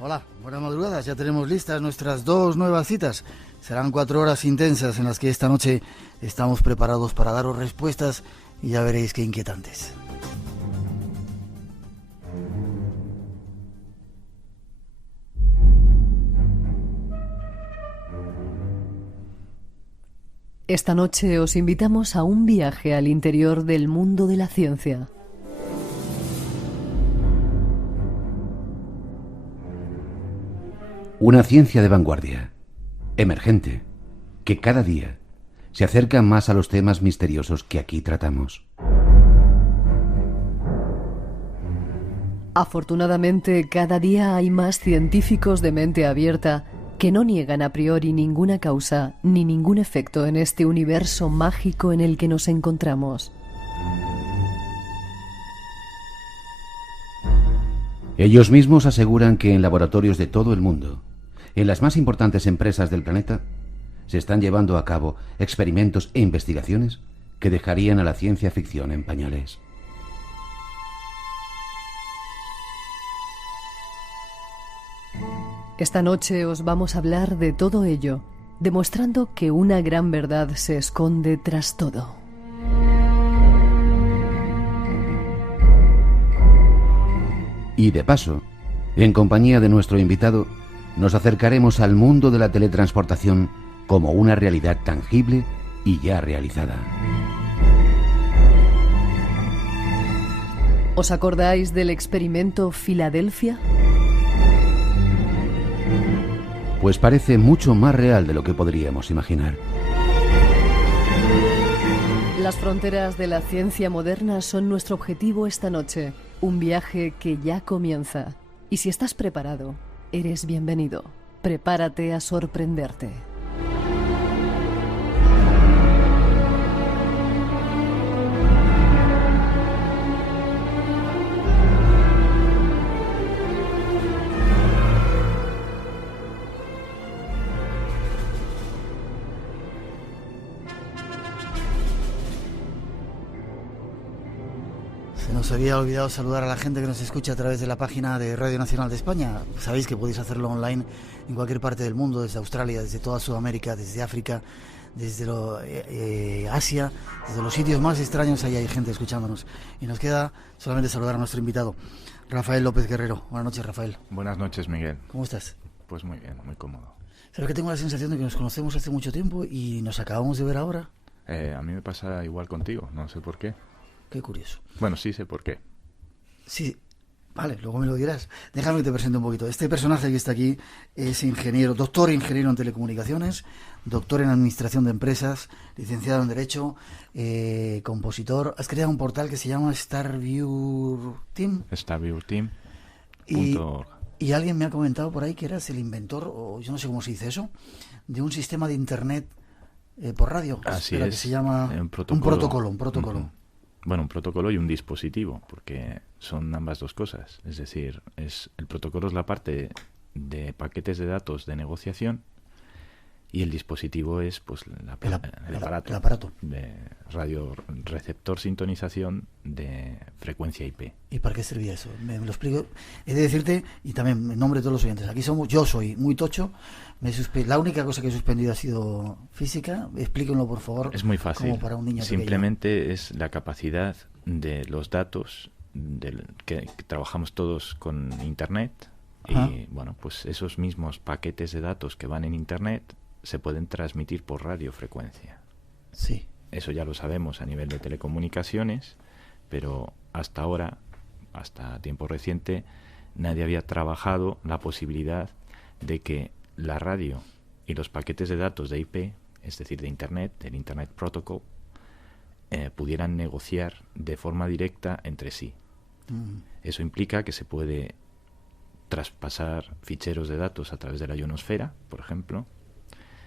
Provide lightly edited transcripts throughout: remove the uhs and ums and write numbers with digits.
Hola, buenas madrugadas. Ya tenemos listas nuestras 2 nuevas citas. Serán 4 horas intensas en las que esta noche estamos preparados para daros respuestas y ya veréis qué inquietantes. Esta noche os invitamos a un viaje al interior del mundo de la ciencia. Una ciencia de vanguardia, emergente, que cada día se acerca más a los temas misteriosos que aquí tratamos. Afortunadamente, cada día hay más científicos de mente abierta que no niegan a priori ninguna causa ni ningún efecto en este universo mágico en el que nos encontramos. Ellos mismos aseguran que en laboratorios de todo el mundo, en las más importantes empresas del planeta, se están llevando a cabo experimentos e investigaciones que dejarían a la ciencia ficción en pañales. Esta noche os vamos a hablar de todo ello, demostrando que una gran verdad se esconde tras todo. Y de paso, en compañía de nuestro invitado, nos acercaremos al mundo de la teletransportación como una realidad tangible y ya realizada. ¿Os acordáis del experimento Filadelfia? Pues parece mucho más real de lo que podríamos imaginar. Las fronteras de la ciencia moderna son nuestro objetivo esta noche. Un viaje que ya comienza. Y si estás preparado, eres bienvenido. Prepárate a sorprenderte. Nos había olvidado saludar a la gente que nos escucha a través de la página de Radio Nacional de España. Sabéis que podéis hacerlo online en cualquier parte del mundo, desde Australia, desde toda Sudamérica, desde África, desde Asia, desde los sitios más extraños. Ahí hay gente escuchándonos. Y nos queda solamente saludar a nuestro invitado, Rafael López Guerrero. Buenas noches, Rafael. Buenas noches, Miguel. ¿Cómo estás? Pues muy bien, muy cómodo. Sabes que tengo la sensación de que nos conocemos hace mucho tiempo y nos acabamos de ver ahora. A mí me pasa igual contigo, no sé por qué. Qué curioso. Bueno, sí sé por qué. Sí, vale, luego me lo dirás. Déjame que te presente un poquito. Este personaje que está aquí es ingeniero, doctor ingeniero en telecomunicaciones, doctor en administración de empresas, licenciado en Derecho, compositor. Has creado un portal que se llama Starview Team. StarviewTeam.org. Y alguien me ha comentado por ahí que eras el inventor, o yo no sé cómo se dice eso, de un sistema de internet por radio. Así Espera, es. que se llama Un protocolo. Uh-huh. Bueno, un protocolo y un dispositivo, porque son ambas dos cosas. Es decir, el protocolo es la parte de paquetes de datos de negociación y el dispositivo es pues el aparato de radioreceptor sintonización de frecuencia IP. ¿Y para qué servía eso? Me lo explico. He de decirte, y también en nombre de todos los oyentes, yo soy muy tocho, la única cosa que he suspendido ha sido física. Explíquenlo, por favor. Es muy fácil. Como para un niño Simplemente pequeño. Es la capacidad de los datos que trabajamos todos con Internet. Ajá. Y bueno, pues esos mismos paquetes de datos que van en Internet se pueden transmitir por radiofrecuencia. Sí. Eso ya lo sabemos a nivel de telecomunicaciones, pero hasta ahora, hasta tiempo reciente, nadie había trabajado la posibilidad de que la radio y los paquetes de datos de IP, es decir, de Internet, del Internet Protocol, pudieran negociar de forma directa entre sí. Eso implica que se puede traspasar ficheros de datos a través de la ionosfera, por ejemplo.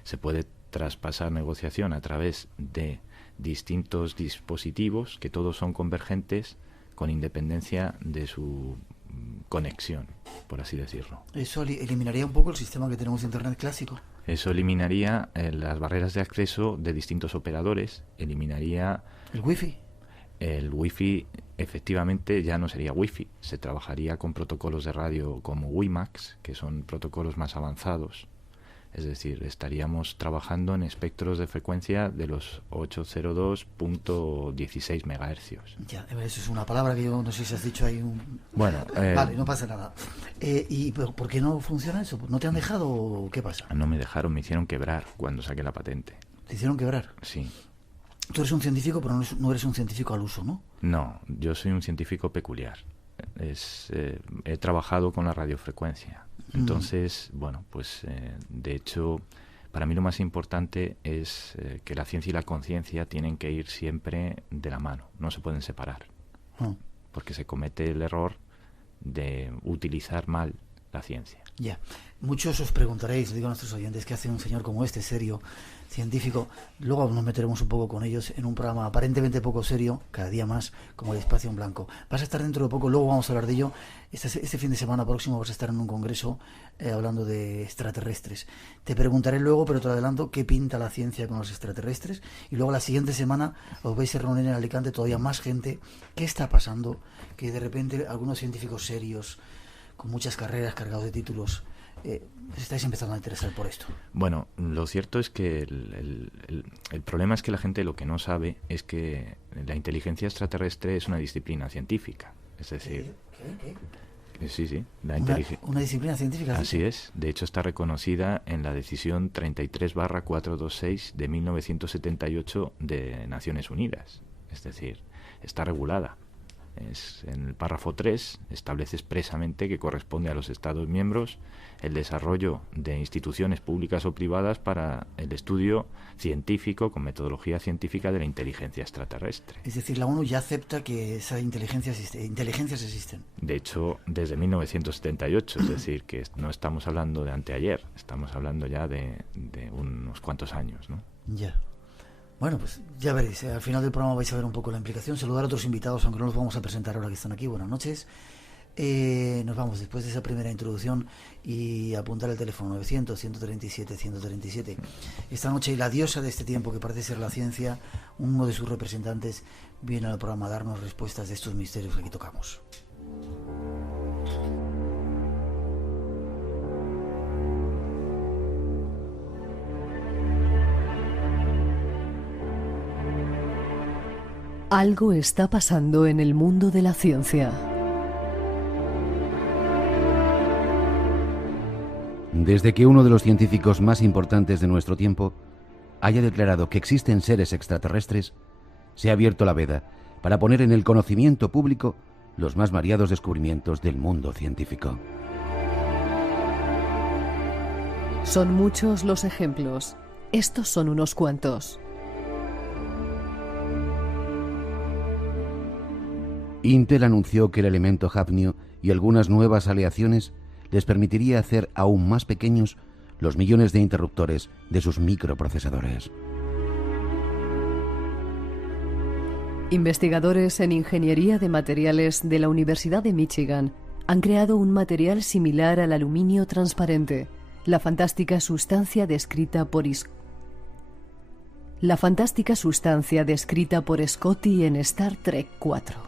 Se puede traspasar negociación a través de distintos dispositivos que todos son convergentes con independencia de su conexión, por así decirlo. ¿Eso eliminaría un poco el sistema que tenemos de Internet clásico? Eso eliminaría las barreras de acceso de distintos operadores, eliminaría... ¿El wifi? El wifi efectivamente ya no sería Wi-Fi, se trabajaría con protocolos de radio como WiMAX, que son protocolos más avanzados. Es decir, estaríamos trabajando en espectros de frecuencia de los 802.16 MHz. Ya, eso es una palabra que yo no sé si has dicho ahí. Bueno, vale, no pasa nada. ¿Y por qué no funciona eso? ¿No te han dejado o qué pasa? No me dejaron, me hicieron quebrar cuando saqué la patente. ¿Te hicieron quebrar? Sí. Tú eres un científico, pero no eres un científico al uso, ¿no? No, yo soy un científico peculiar. He trabajado con la radiofrecuencia. Entonces, bueno, pues de hecho, para mí lo más importante es que la ciencia y la conciencia tienen que ir siempre de la mano, no se pueden separar, porque se comete el error de utilizar mal la ciencia. Ya, muchos os preguntaréis, digo a nuestros oyentes, ¿qué hace un señor como este, serio, científico? Luego nos meteremos un poco con ellos en un programa aparentemente poco serio, cada día más, como El Espacio en Blanco. Vas a estar dentro de poco, luego vamos a hablar de ello. Este fin de semana próximo vas a estar en un congreso hablando de extraterrestres. Te preguntaré luego, pero te adelanto, qué pinta la ciencia con los extraterrestres. Y luego la siguiente semana os vais a reunir en Alicante todavía más gente. ¿Qué está pasando? Que de repente algunos científicos serios, con muchas carreras, cargados de títulos, estáis empezando a interesar por esto. Bueno, lo cierto es que el problema es que la gente lo que no sabe es que la inteligencia extraterrestre es una disciplina científica. Es decir, ¿Qué? Sí, una disciplina científica. Así es. De hecho, está reconocida en la decisión 33/426 de 1978 de Naciones Unidas. Es decir, está regulada. En el párrafo 3 establece expresamente que corresponde a los Estados miembros el desarrollo de instituciones públicas o privadas para el estudio científico con metodología científica de la inteligencia extraterrestre. Es decir, la ONU ya acepta que esa inteligencias existen. De hecho, desde 1978, es decir, que no estamos hablando de anteayer, estamos hablando ya de unos cuantos años, ¿no? Ya. Bueno, pues ya veréis, al final del programa vais a ver un poco la implicación. Saludar a otros invitados, aunque no los vamos a presentar ahora que están aquí. Buenas noches. Nos vamos después de esa primera introducción y apuntar el teléfono 900-137-137. Esta noche la diosa de este tiempo, que parece ser la ciencia, uno de sus representantes, viene al programa a darnos respuestas de estos misterios que aquí tocamos. Algo está pasando en el mundo de la ciencia. Desde que uno de los científicos más importantes de nuestro tiempo haya declarado que existen seres extraterrestres, se ha abierto la veda para poner en el conocimiento público los más variados descubrimientos del mundo científico. Son muchos los ejemplos. Estos son unos cuantos. Intel anunció que el elemento hafnio y algunas nuevas aleaciones les permitiría hacer aún más pequeños los millones de interruptores de sus microprocesadores. Investigadores en ingeniería de materiales de la Universidad de Michigan han creado un material similar al aluminio transparente, la fantástica sustancia descrita por Scotty en Star Trek 4.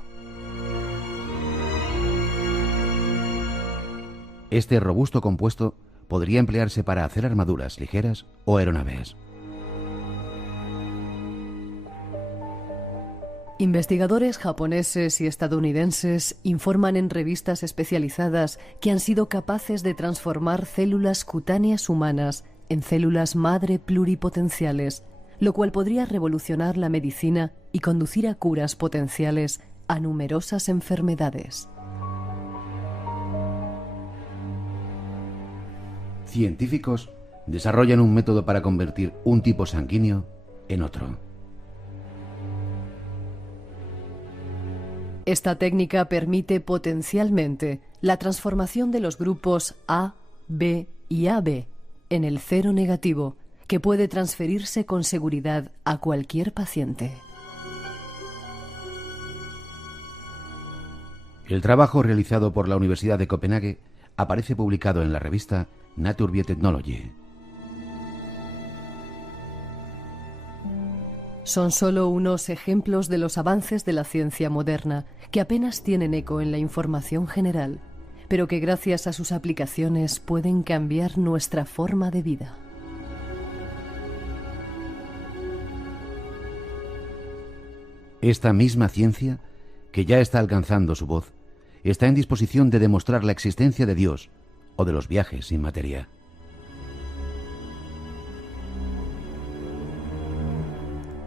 Este robusto compuesto podría emplearse para hacer armaduras ligeras o aeronaves. Investigadores japoneses y estadounidenses informan en revistas especializadas que han sido capaces de transformar células cutáneas humanas en células madre pluripotenciales, lo cual podría revolucionar la medicina y conducir a curas potenciales a numerosas enfermedades. Científicos desarrollan un método para convertir un tipo sanguíneo en otro. Esta técnica permite potencialmente la transformación de los grupos A, B y AB en el cero negativo, que puede transferirse con seguridad a cualquier paciente. El trabajo realizado por la Universidad de Copenhague aparece publicado en la revista Nature Biotechnology. Son solo unos ejemplos de los avances de la ciencia moderna, que apenas tienen eco en la información general, pero que gracias a sus aplicaciones pueden cambiar nuestra forma de vida. Esta misma ciencia, que ya está alcanzando su voz, está en disposición de demostrar la existencia de Dios o de los viajes sin materia.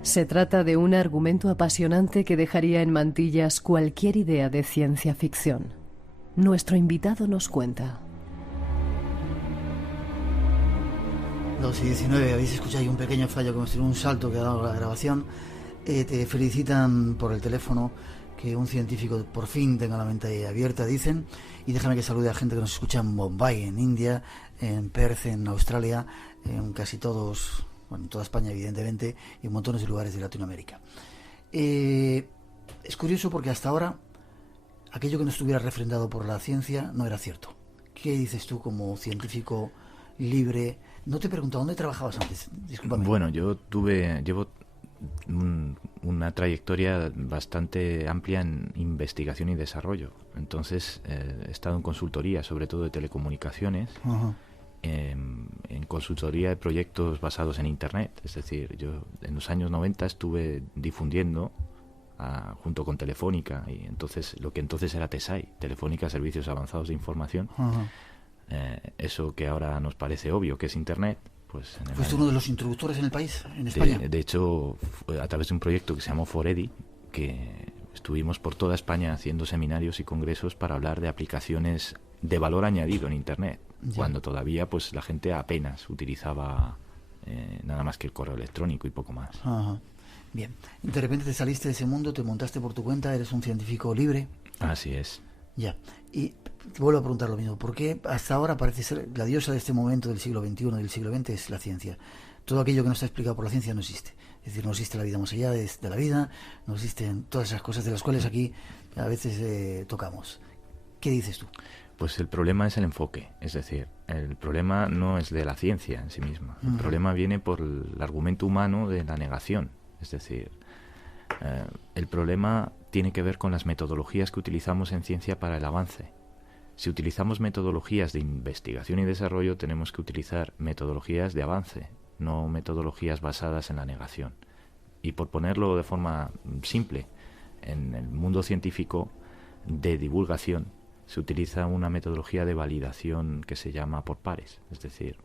Se trata de un argumento apasionante que dejaría en mantillas cualquier idea de ciencia ficción. Nuestro invitado nos cuenta. 2:19, habéis escuchado ahí un pequeño fallo, como si un salto que ha dado la grabación. Te felicitan por el teléfono, que un científico por fin tenga la mente abierta, dicen. Y déjame que salude a gente que nos escucha en Bombay, en India, en Perth, en Australia, en casi todos, bueno, en toda España evidentemente, y en montones de lugares de Latinoamérica. Es curioso porque hasta ahora aquello que no estuviera refrendado por la ciencia no era cierto. ¿Qué dices tú como científico libre? No te he preguntado, ¿dónde trabajabas antes? Discúlpame. Bueno, llevo una trayectoria bastante amplia en investigación y desarrollo. Entonces he estado en consultoría, sobre todo de telecomunicaciones, en consultoría de proyectos basados en Internet. Es decir, yo en los años 90 estuve difundiendo junto con Telefónica, y entonces lo que entonces era TESAI, Telefónica Servicios Avanzados de Información. Eso que ahora nos parece obvio que es Internet, pues ¿fuiste uno de los introductores en el país, en España? De hecho, a través de un proyecto que se llamó Foredi, que estuvimos por toda España haciendo seminarios y congresos para hablar de aplicaciones de valor añadido en Internet, cuando todavía pues la gente apenas utilizaba nada más que el correo electrónico y poco más. Bien, de repente te saliste de ese mundo, te montaste por tu cuenta, eres un científico libre. Así es. Ya, y te vuelvo a preguntar lo mismo. ¿Por qué hasta ahora parece ser la diosa de este momento del siglo XXI, del siglo XX, es la ciencia? Todo aquello que no está explicado por la ciencia no existe. Es decir, no existe la vida más allá de la vida, no existen todas esas cosas de las cuales aquí a veces tocamos. ¿Qué dices tú? Pues el problema es el enfoque. Es decir, el problema no es de la ciencia en sí misma. El problema viene por el argumento humano de la negación. Es decir, el problema tiene que ver con las metodologías que utilizamos en ciencia para el avance. Si utilizamos metodologías de investigación y desarrollo, tenemos que utilizar metodologías de avance, no metodologías basadas en la negación. Y por ponerlo de forma simple, en el mundo científico de divulgación se utiliza una metodología de validación que se llama por pares, es decir,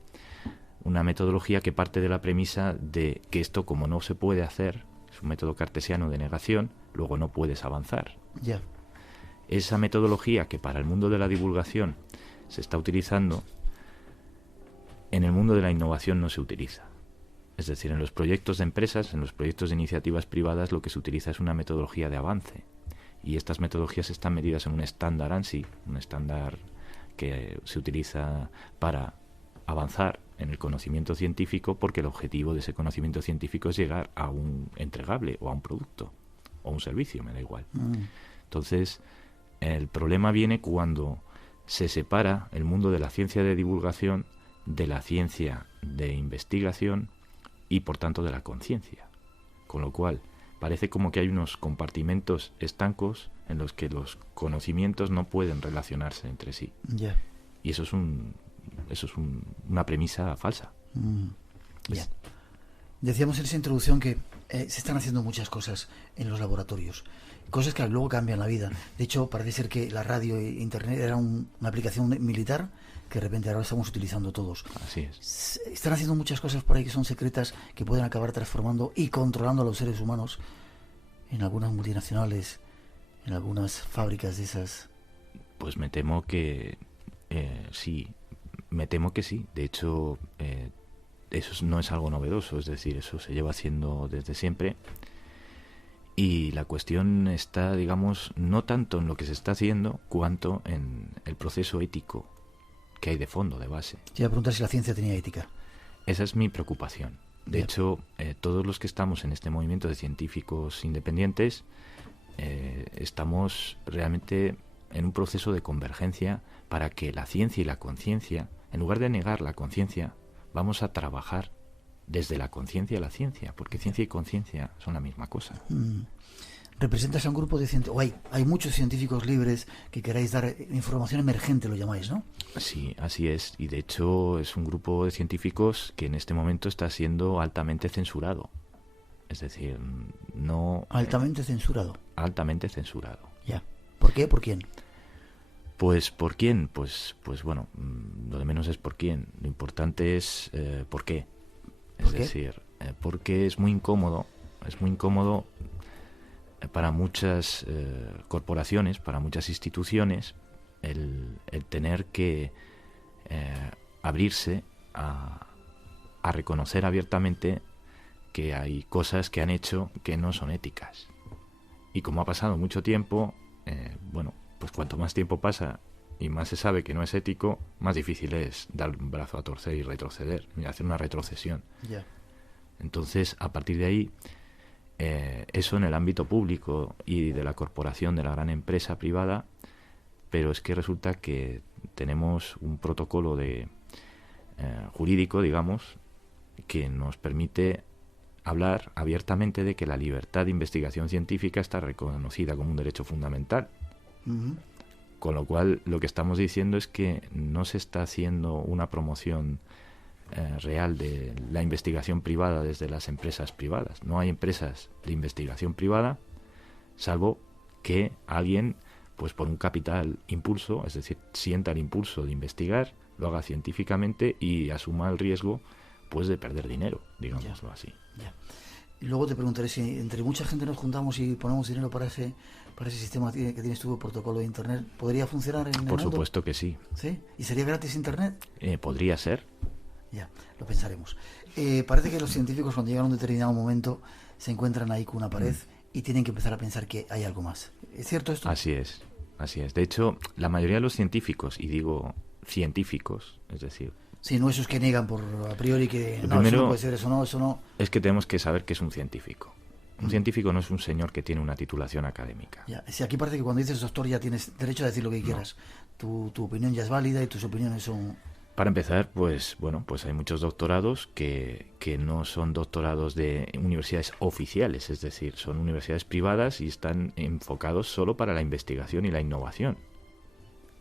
una metodología que parte de la premisa de que esto, como no se puede hacer, es un método cartesiano de negación, luego no puedes avanzar. Ya. Esa metodología que para el mundo de la divulgación se está utilizando, en el mundo de la innovación no se utiliza. Es decir, en los proyectos de empresas, en los proyectos de iniciativas privadas, lo que se utiliza es una metodología de avance. Y estas metodologías están medidas en un estándar ANSI, un estándar que se utiliza para avanzar en el conocimiento científico, porque el objetivo de ese conocimiento científico es llegar a un entregable o a un producto o un servicio, me da igual. Entonces, el problema viene cuando se separa el mundo de la ciencia de divulgación de la ciencia de investigación y, por tanto, de la conciencia. Con lo cual, parece como que hay unos compartimentos estancos en los que los conocimientos no pueden relacionarse entre sí. Ya. Y eso es una premisa falsa. Ya. Decíamos en esa introducción que se están haciendo muchas cosas en los laboratorios, cosas que luego cambian la vida. De hecho, parece ser que la radio e internet era una aplicación militar que de repente ahora estamos utilizando todos. Así es. Están haciendo muchas cosas por ahí que son secretas, que pueden acabar transformando y controlando a los seres humanos en algunas multinacionales, en algunas fábricas de esas. Pues me temo que sí. Me temo que sí. De hecho, eso no es algo novedoso. Es decir, eso se lleva haciendo desde siempre. Y la cuestión está, digamos, no tanto en lo que se está haciendo, cuanto en el proceso ético que hay de fondo, de base. Te iba a preguntar si la ciencia tenía ética. Esa es mi preocupación. De hecho, todos los que estamos en este movimiento de científicos independientes estamos realmente en un proceso de convergencia para que la ciencia y la conciencia, en lugar de negar la conciencia, vamos a trabajar desde la conciencia a la ciencia, porque ciencia y conciencia son la misma cosa. representas a un grupo de científicos, hay muchos científicos libres que queráis dar información emergente, lo llamáis, ¿no? Sí, así es. Y de hecho es un grupo de científicos que en este momento está siendo altamente censurado. Es decir, no... Altamente censurado. Altamente censurado. Ya. ¿Por qué? ¿Por quién? Pues ¿por quién? Pues bueno, lo de menos es por quién. Lo importante es por qué. Es decir, porque es muy incómodo para muchas corporaciones, para muchas instituciones, el tener que abrirse a reconocer abiertamente que hay cosas que han hecho que no son éticas. Y como ha pasado mucho tiempo, pues cuanto más tiempo pasa y más se sabe que no es ético, más difícil es dar un brazo a torcer y retroceder, y hacer una retrocesión. Yeah. Entonces, a partir de ahí, eso en el ámbito público y de la corporación, de la gran empresa privada, pero es que resulta que tenemos un protocolo de jurídico, digamos, que nos permite hablar abiertamente de que la libertad de investigación científica está reconocida como un derecho fundamental. Uh-huh. Con lo cual, lo que estamos diciendo es que no se está haciendo una promoción real de la investigación privada desde las empresas privadas. No hay empresas de investigación privada, salvo que alguien, pues por un capital impulso, es decir, sienta el impulso de investigar, lo haga científicamente y asuma el riesgo, pues de perder dinero, digámoslo así. Ya. Y luego te preguntaré si entre mucha gente nos juntamos y ponemos dinero para ese sistema que tienes tú, el protocolo de Internet, ¿podría funcionar en el mundo? Por supuesto que sí. ¿Sí? ¿Y sería gratis Internet? Podría ser. Ya, lo pensaremos. Parece que los científicos cuando llegan a un determinado momento se encuentran ahí con una pared y tienen que empezar a pensar que hay algo más. ¿Es cierto esto? Así es, así es. De hecho, la mayoría de los científicos, y digo científicos, es decir... Sí, no esos que niegan por a priori que no, primero, eso no puede ser, eso no... Es que tenemos que saber que es un científico. Un científico no es un señor que tiene una titulación académica. Ya, si aquí parece que cuando dices doctor ya tienes derecho a decir lo que quieras. Tu opinión ya es válida y tus opiniones son... Para empezar, pues hay muchos doctorados que no son doctorados de universidades oficiales, es decir, son universidades privadas y están enfocados solo para la investigación y la innovación,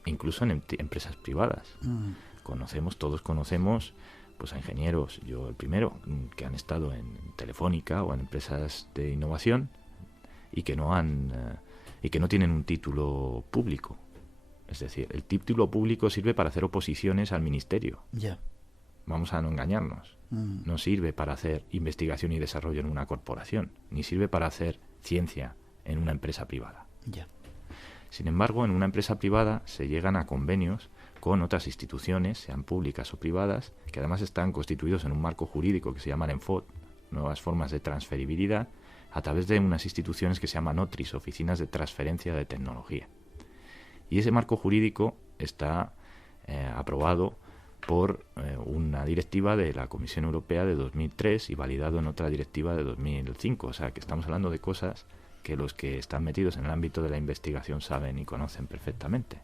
incluso en empresas privadas. Todos conocemos pues a ingenieros, yo el primero, que han estado en Telefónica o en empresas de innovación y que no tienen un título público. Es decir, el título público sirve para hacer oposiciones al ministerio. Ya. Vamos a no engañarnos. No sirve para hacer investigación y desarrollo en una corporación, ni sirve para hacer ciencia en una empresa privada. Ya. Sin embargo, en una empresa privada se llegan a convenios con otras instituciones, sean públicas o privadas, que además están constituidos en un marco jurídico que se llama ENFOT, nuevas formas de transferibilidad, a través de unas instituciones que se llaman OTRIS, Oficinas de Transferencia de Tecnología. Y ese marco jurídico está aprobado por una directiva de la Comisión Europea de 2003 y validado en otra directiva de 2005. O sea, que estamos hablando de cosas que los que están metidos en el ámbito de la investigación saben y conocen perfectamente.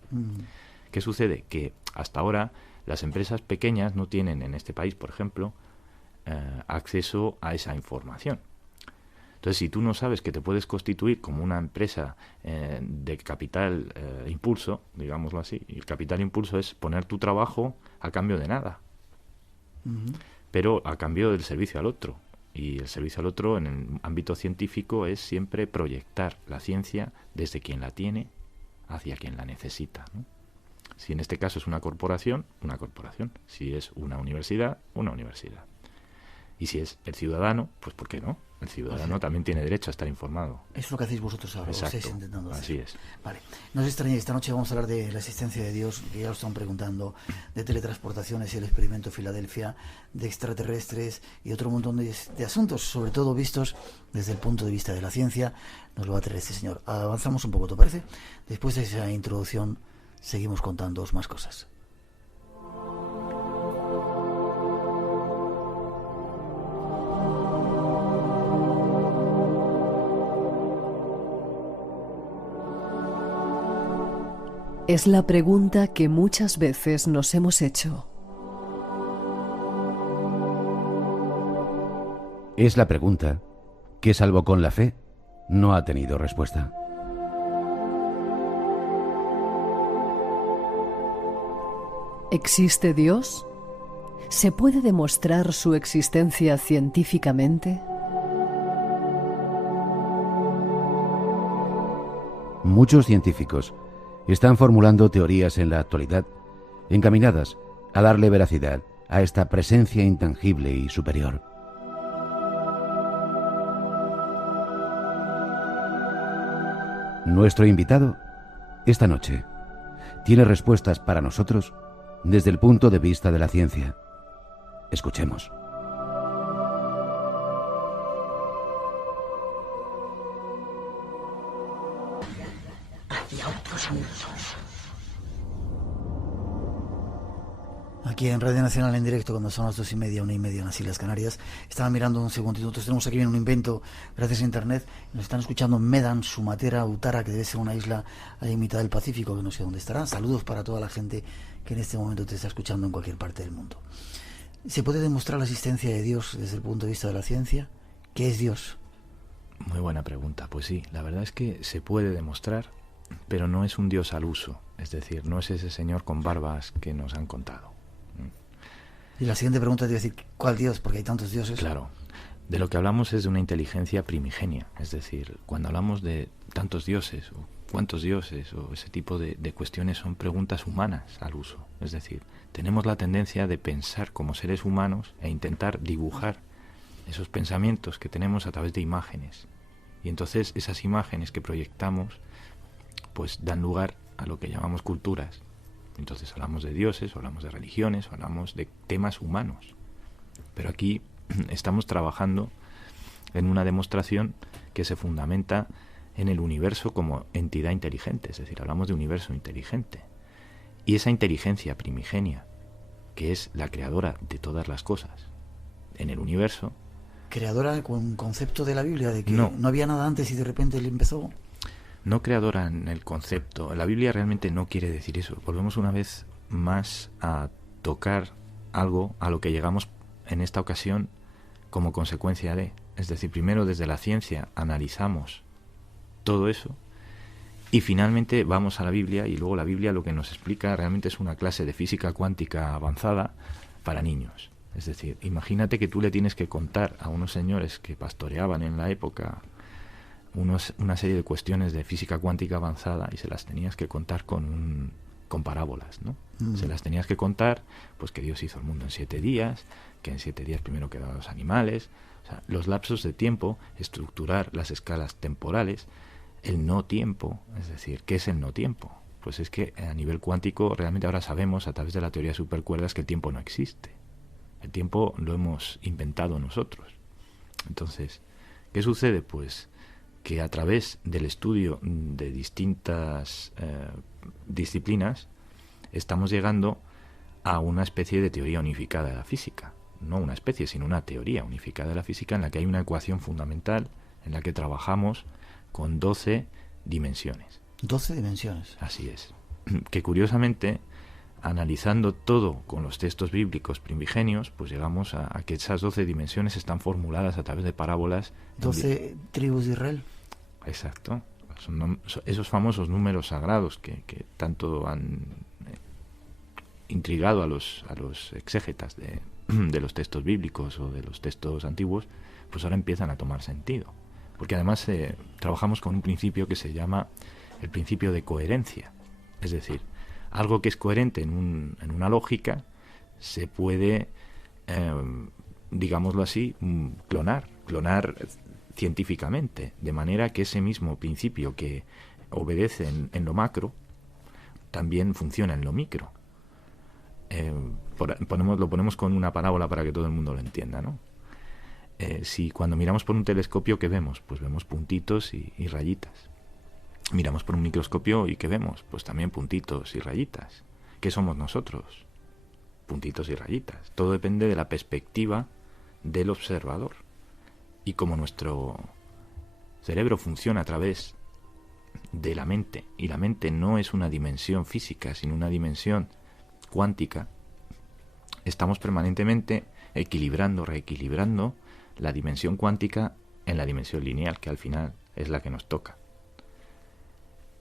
¿Qué sucede? Que hasta ahora las empresas pequeñas no tienen en este país, por ejemplo, acceso a esa información. Entonces, si tú no sabes que te puedes constituir como una empresa de capital impulso, digámoslo así, y el capital impulso es poner tu trabajo a cambio de nada, pero a cambio del servicio al otro. Y el servicio al otro en el ámbito científico es siempre proyectar la ciencia desde quien la tiene hacia quien la necesita, ¿no? Si en este caso es una corporación, una corporación. Si es una universidad, una universidad. Y si es el ciudadano, pues ¿por qué no? El ciudadano también tiene derecho a estar informado. Eso es lo que hacéis vosotros ahora. Exacto, lo estáis intentando hacer. Así es. Vale. No os extrañéis, esta noche vamos a hablar de la existencia de Dios, que ya lo están preguntando, de teletransportaciones y el experimento Filadelfia, de extraterrestres y otro montón de asuntos, sobre todo vistos desde el punto de vista de la ciencia. Nos lo va a traer este señor. Avanzamos un poco, ¿te parece? Después de esa introducción, seguimos contándoos más cosas. Es la pregunta que muchas veces nos hemos hecho. Es la pregunta que, salvo con la fe, no ha tenido respuesta. ¿Existe Dios? ¿Se puede demostrar su existencia científicamente? Muchos científicos están formulando teorías en la actualidad encaminadas a darle veracidad a esta presencia intangible y superior. Nuestro invitado, esta noche, tiene respuestas para nosotros desde el punto de vista de la ciencia. Escuchemos. Hacia otros mundos. Aquí en Radio Nacional en directo, cuando son las 2:30, 1:30 en las Islas Canarias. Estaba mirando un segundito. Nosotros tenemos aquí un invento gracias a internet. Nos están escuchando Medan, Sumatra, Utara, que debe ser una isla ahí en mitad del Pacífico, que no sé dónde estará. Saludos para toda la gente que en este momento te está escuchando en cualquier parte del mundo. ¿Se puede demostrar la existencia de Dios desde el punto de vista de la ciencia? ¿Qué es Dios? Muy buena pregunta. Pues sí, la verdad es que se puede demostrar, pero no es un Dios al uso. Es decir, no es ese señor con barbas que nos han contado. Y la siguiente pregunta te voy a decir, ¿cuál Dios? Porque hay tantos dioses. Claro. De lo que hablamos es de una inteligencia primigenia. Es decir, cuando hablamos de tantos dioses o cuántos dioses o ese tipo de cuestiones son preguntas humanas al uso. Es decir, tenemos la tendencia de pensar como seres humanos e intentar dibujar esos pensamientos que tenemos a través de imágenes. Y entonces esas imágenes que proyectamos pues dan lugar a lo que llamamos culturas. Entonces hablamos de dioses, o hablamos de religiones, o hablamos de temas humanos. Pero aquí estamos trabajando en una demostración que se fundamenta en el universo como entidad inteligente. Es decir, hablamos de universo inteligente. Y esa inteligencia primigenia, que es la creadora de todas las cosas en el universo... ¿Creadora con un concepto de la Biblia? ¿De que no había nada antes y de repente él empezó? No creadora en el concepto. La Biblia realmente no quiere decir eso. Volvemos una vez más a tocar algo a lo que llegamos en esta ocasión como consecuencia de. Es decir, primero desde la ciencia analizamos todo eso y finalmente vamos a la Biblia, y luego la Biblia lo que nos explica realmente es una clase de física cuántica avanzada para niños. Es decir, imagínate que tú le tienes que contar a unos señores que pastoreaban en la época una serie de cuestiones de física cuántica avanzada, y se las tenías que contar con parábolas, ¿no? Se las tenías que contar, pues que Dios hizo el mundo en 7 días, que en 7 días primero quedaron los animales, o sea, los lapsos de tiempo, estructurar las escalas temporales, el no tiempo. Es decir, ¿qué es el no tiempo? Pues es que a nivel cuántico realmente ahora sabemos a través de la teoría de supercuerdas que el tiempo no existe. El tiempo lo hemos inventado nosotros. Entonces, ¿qué sucede? Pues que a través del estudio de distintas disciplinas estamos llegando a una especie de teoría unificada de la física. No una especie, sino una teoría unificada de la física en la que hay una ecuación fundamental en la que trabajamos con 12 dimensiones. 12 dimensiones. Así es. Que curiosamente, analizando todo con los textos bíblicos primigenios, pues llegamos a que esas 12 dimensiones están formuladas a través de parábolas. 12 tribus de Israel. Exacto. Son esos famosos números sagrados que tanto han intrigado a los exégetas de los textos bíblicos o de los textos antiguos, pues ahora empiezan a tomar sentido. Porque además trabajamos con un principio que se llama el principio de coherencia. Es decir, algo que es coherente en una lógica se puede, digámoslo así, clonar científicamente, de manera que ese mismo principio que obedece en lo macro también funciona en lo micro. Lo ponemos con una parábola para que todo el mundo lo entienda, ¿no? Si cuando miramos por un telescopio, ¿qué vemos? Pues vemos puntitos y rayitas. Miramos por un microscopio y ¿qué vemos? Pues también puntitos y rayitas. ¿Qué somos nosotros? Puntitos y rayitas. Todo depende de la perspectiva del observador. Y como nuestro cerebro funciona a través de la mente, y la mente no es una dimensión física, sino una dimensión cuántica, estamos permanentemente equilibrando, reequilibrando la dimensión cuántica en la dimensión lineal, que al final es la que nos toca.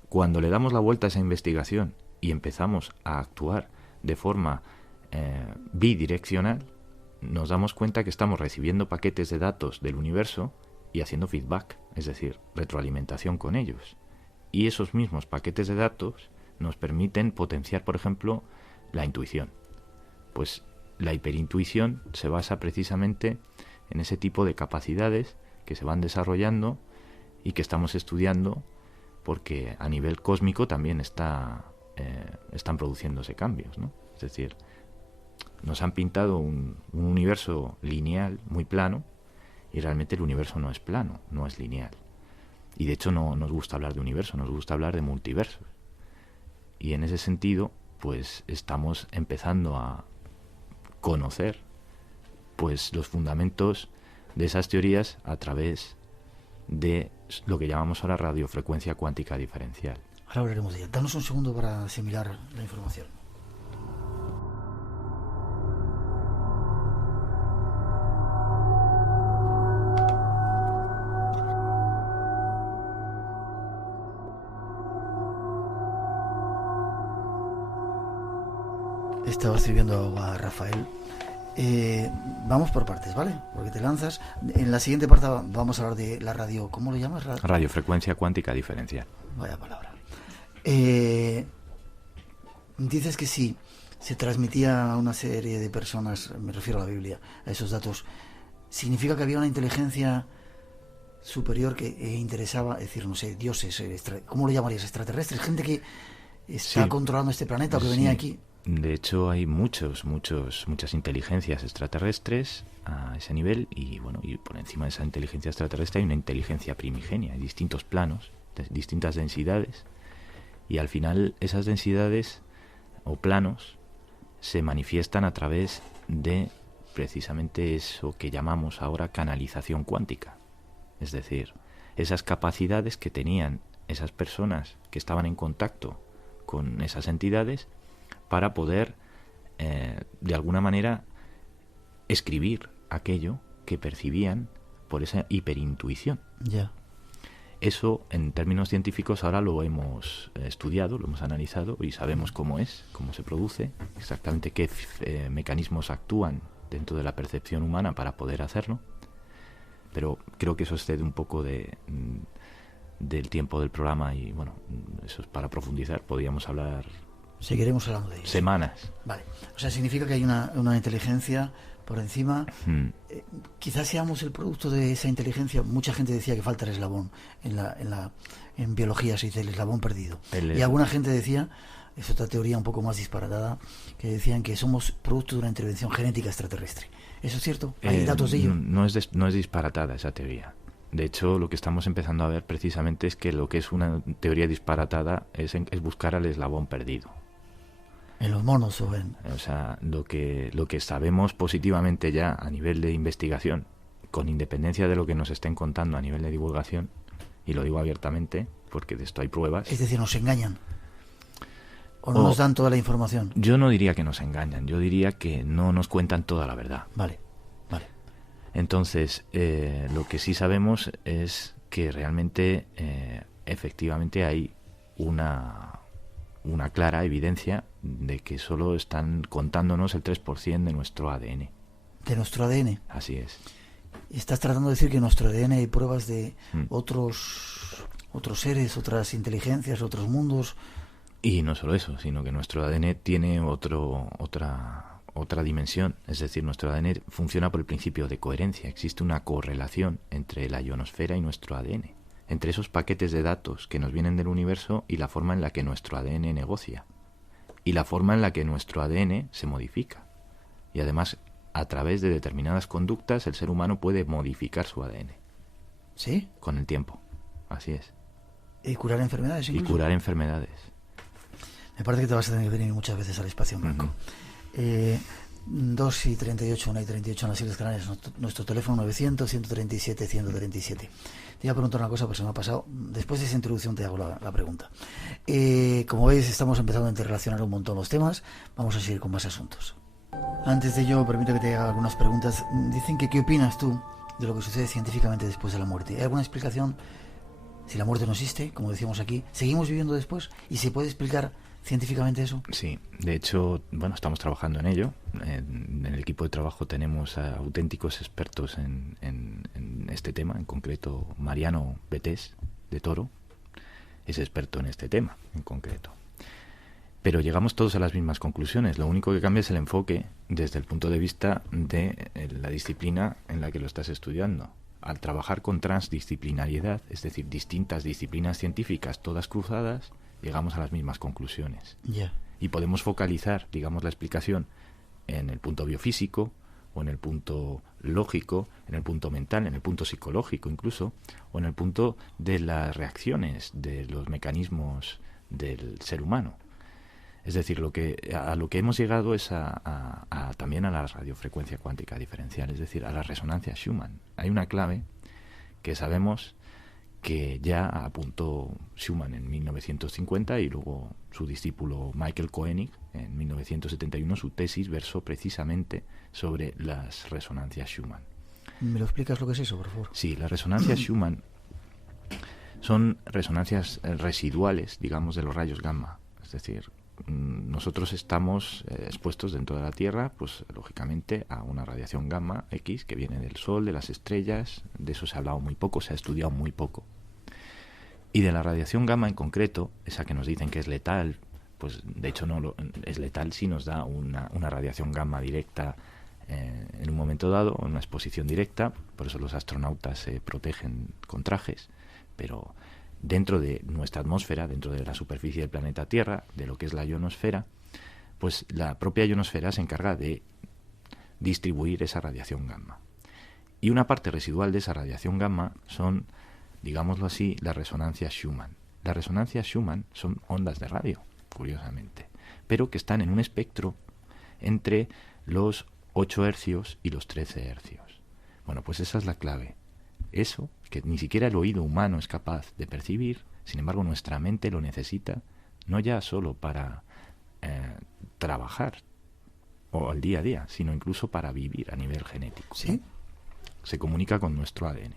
Cuando le damos la vuelta a esa investigación y empezamos a actuar de forma bidireccional, nos damos cuenta que estamos recibiendo paquetes de datos del universo y haciendo feedback, es decir, retroalimentación con ellos. Y esos mismos paquetes de datos nos permiten potenciar, por ejemplo, la intuición. Pues la hiperintuición se basa precisamente en ese tipo de capacidades que se van desarrollando y que estamos estudiando, porque a nivel cósmico también están produciéndose cambios, ¿no? Es decir, nos han pintado un universo lineal muy plano, y realmente el universo no es plano, no es lineal. Y de hecho no nos gusta hablar de universo, nos gusta hablar de multiversos. Y en ese sentido, pues estamos empezando a conocer pues los fundamentos de esas teorías a través de lo que llamamos ahora radiofrecuencia cuántica diferencial. Ahora hablaremos de ella. Danos un segundo para asimilar la información. Estaba sirviendo a Rafael. Vamos por partes, ¿vale? Porque te lanzas. En la siguiente parte vamos a hablar de la radio. ¿Cómo lo llamas? Radiofrecuencia cuántica diferencial. Vaya palabra. Dices que sí, se transmitía a una serie de personas, me refiero a la Biblia, a esos datos. ¿Significa que había una inteligencia superior que interesaba, es decir, no sé, dioses, ¿cómo lo llamarías? ¿Extraterrestres? ¿Gente que está controlando este planeta o que venía aquí? De hecho, hay muchas inteligencias extraterrestres a ese nivel, y bueno, y por encima de esa inteligencia extraterrestre hay una inteligencia primigenia, hay distintos planos, distintas densidades, y al final esas densidades o planos se manifiestan a través de precisamente eso que llamamos ahora canalización cuántica. Es decir, esas capacidades que tenían esas personas que estaban en contacto con esas entidades para poder, de alguna manera, escribir aquello que percibían por esa hiperintuición. Ya. Eso, en términos científicos, ahora lo hemos estudiado, lo hemos analizado y sabemos cómo es, cómo se produce, exactamente qué mecanismos actúan dentro de la percepción humana para poder hacerlo. Pero creo que eso excede un poco del tiempo del programa y, bueno, eso es para profundizar. Podríamos hablar... Seguiremos hablando de ello. Semanas. Vale. O sea, significa que hay una inteligencia por encima. Quizás seamos el producto de esa inteligencia. Mucha gente decía que falta el eslabón. En biología se dice el eslabón perdido. Y alguna gente decía, es otra teoría un poco más disparatada, que decían que somos producto de una intervención genética extraterrestre. ¿Eso es cierto? ¿Hay datos de ello? No es disparatada esa teoría. De hecho, lo que estamos empezando a ver precisamente es que lo que es una teoría disparatada es buscar al eslabón perdido. En los monos o en... O sea, lo que sabemos positivamente ya a nivel de investigación, con independencia de lo que nos estén contando a nivel de divulgación, y lo digo abiertamente, porque de esto hay pruebas... Es decir, ¿nos engañan? ¿O no nos dan toda la información? Yo no diría que nos engañan, yo diría que no nos cuentan toda la verdad. Vale. Entonces, lo que sí sabemos es que realmente, efectivamente, hay una clara evidencia de que solo están contándonos el 3% de nuestro ADN. ¿De nuestro ADN? Así es. ¿Estás tratando de decir que en nuestro ADN hay pruebas de otros seres, otras inteligencias, otros mundos? Y no solo eso, sino que nuestro ADN tiene otra dimensión. Es decir, nuestro ADN funciona por el principio de coherencia. Existe una correlación entre la ionosfera y nuestro ADN, entre esos paquetes de datos que nos vienen del universo y la forma en la que nuestro ADN negocia, y la forma en la que nuestro ADN se modifica. Y además, a través de determinadas conductas, el ser humano puede modificar su ADN. ¿Sí? Con el tiempo. Así es. ¿Y curar enfermedades incluso? Y curar enfermedades. Me parece que te vas a tener que venir muchas veces al espacio en blanco. 2:38, 1:38 en las Islas Canarias, nuestro teléfono 900-137-137. Te iba a preguntar una cosa, pero se me ha pasado. Después de esa introducción te hago la pregunta. Como veis, estamos empezando a interrelacionar un montón los temas. Vamos a seguir con más asuntos. Antes de ello, permite que te haga algunas preguntas. Dicen que ¿qué opinas tú de lo que sucede científicamente después de la muerte? ¿Hay alguna explicación si la muerte no existe, como decíamos aquí, ¿seguimos viviendo después? ¿Y se puede explicar científicamente eso? Sí, de hecho, bueno, estamos trabajando en ello. En el equipo de trabajo tenemos a auténticos expertos en este tema, en concreto Mariano Betés, de Toro, es experto en este tema, en concreto. Pero llegamos todos a las mismas conclusiones. Lo único que cambia es el enfoque desde el punto de vista de la disciplina en la que lo estás estudiando. Al trabajar con transdisciplinariedad, es decir, distintas disciplinas científicas, todas cruzadas, llegamos a las mismas conclusiones. Ya. Y podemos focalizar, digamos, la explicación en el punto biofísico, o en el punto lógico, en el punto mental, en el punto psicológico incluso, o en el punto de las reacciones, de los mecanismos del ser humano. Es decir, a lo que hemos llegado es también a la radiofrecuencia cuántica diferencial, es decir, a la resonancia Schumann. Hay una clave que sabemos que ya apuntó Schumann en 1950 y luego su discípulo Michael Koenig en 1971 su tesis versó precisamente sobre las resonancias Schumann. ¿Me lo explicas lo que es eso, por favor? Sí, las resonancias Schumann son resonancias residuales, digamos, de los rayos gamma. Es decir, nosotros estamos expuestos dentro de la Tierra, pues lógicamente a una radiación gamma X que viene del Sol, de las estrellas. De eso se ha hablado muy poco, se ha estudiado muy poco. Y de la radiación gamma en concreto, esa que nos dicen que es letal, pues de hecho es letal si nos da una radiación gamma directa en un momento dado, en una exposición directa. Por eso los astronautas se protegen con trajes, pero dentro de nuestra atmósfera, dentro de la superficie del planeta Tierra, de lo que es la ionosfera, pues la propia ionosfera se encarga de distribuir esa radiación gamma. Y una parte residual de esa radiación gamma son, digámoslo así, las resonancias Schumann. Las resonancias Schumann son ondas de radio, curiosamente, pero que están en un espectro entre los 8 hercios y los 13 hercios. Bueno, pues esa es la clave. Eso que ni siquiera el oído humano es capaz de percibir, sin embargo nuestra mente lo necesita, no ya solo para trabajar o al día a día, sino incluso para vivir a nivel genético. ¿Sí? Se comunica con nuestro ADN.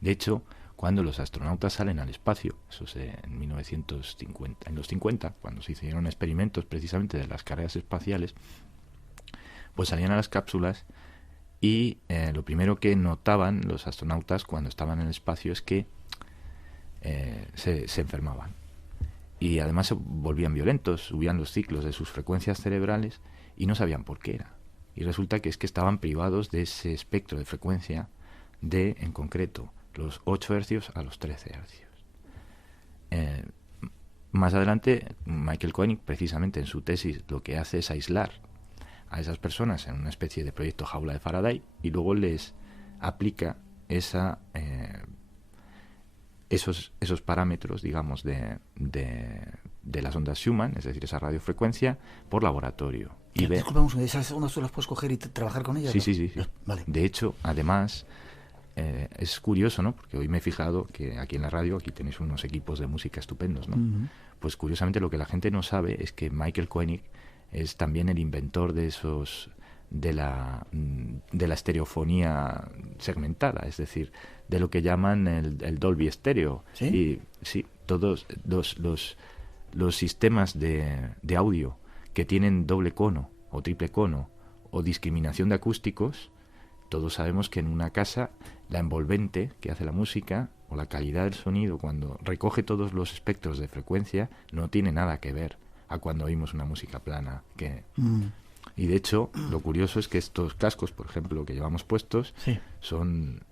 De hecho, cuando los astronautas salen al espacio, eso es en 1950, en los 50, cuando se hicieron experimentos precisamente de las carreras espaciales, pues salían a las cápsulas y lo primero que notaban los astronautas cuando estaban en el espacio es que se enfermaban. Y además se volvían violentos, subían los ciclos de sus frecuencias cerebrales y no sabían por qué era. Y resulta que es que estaban privados de ese espectro de frecuencia de, en concreto, los 8 hercios a los 13 hercios. Más adelante, Michael Koenig, precisamente en su tesis, lo que hace es aislar a esas personas en una especie de proyecto jaula de Faraday y luego les aplica esos parámetros, digamos, de las ondas Schumann, es decir, esa radiofrecuencia, por laboratorio. Y disculpa, ¿esas ondas tú las puedes coger y trabajar con ellas? Sí. Vale. De hecho, además, es curioso, ¿no? Porque hoy me he fijado que aquí en la radio, aquí tenéis unos equipos de música estupendos, ¿no? Uh-huh. Pues curiosamente lo que la gente no sabe es que Michael Koenig es también el inventor de la estereofonía segmentada, es decir, de lo que llaman el Dolby Stereo. ¿Sí? Y sí, todos los sistemas de audio que tienen doble cono o triple cono o discriminación de acústicos, todos sabemos que en una casa la envolvente que hace la música o la calidad del sonido cuando recoge todos los espectros de frecuencia no tiene nada que ver a cuando oímos una música plana. Y de hecho, lo curioso es que estos cascos, por ejemplo, que llevamos puestos, sí, son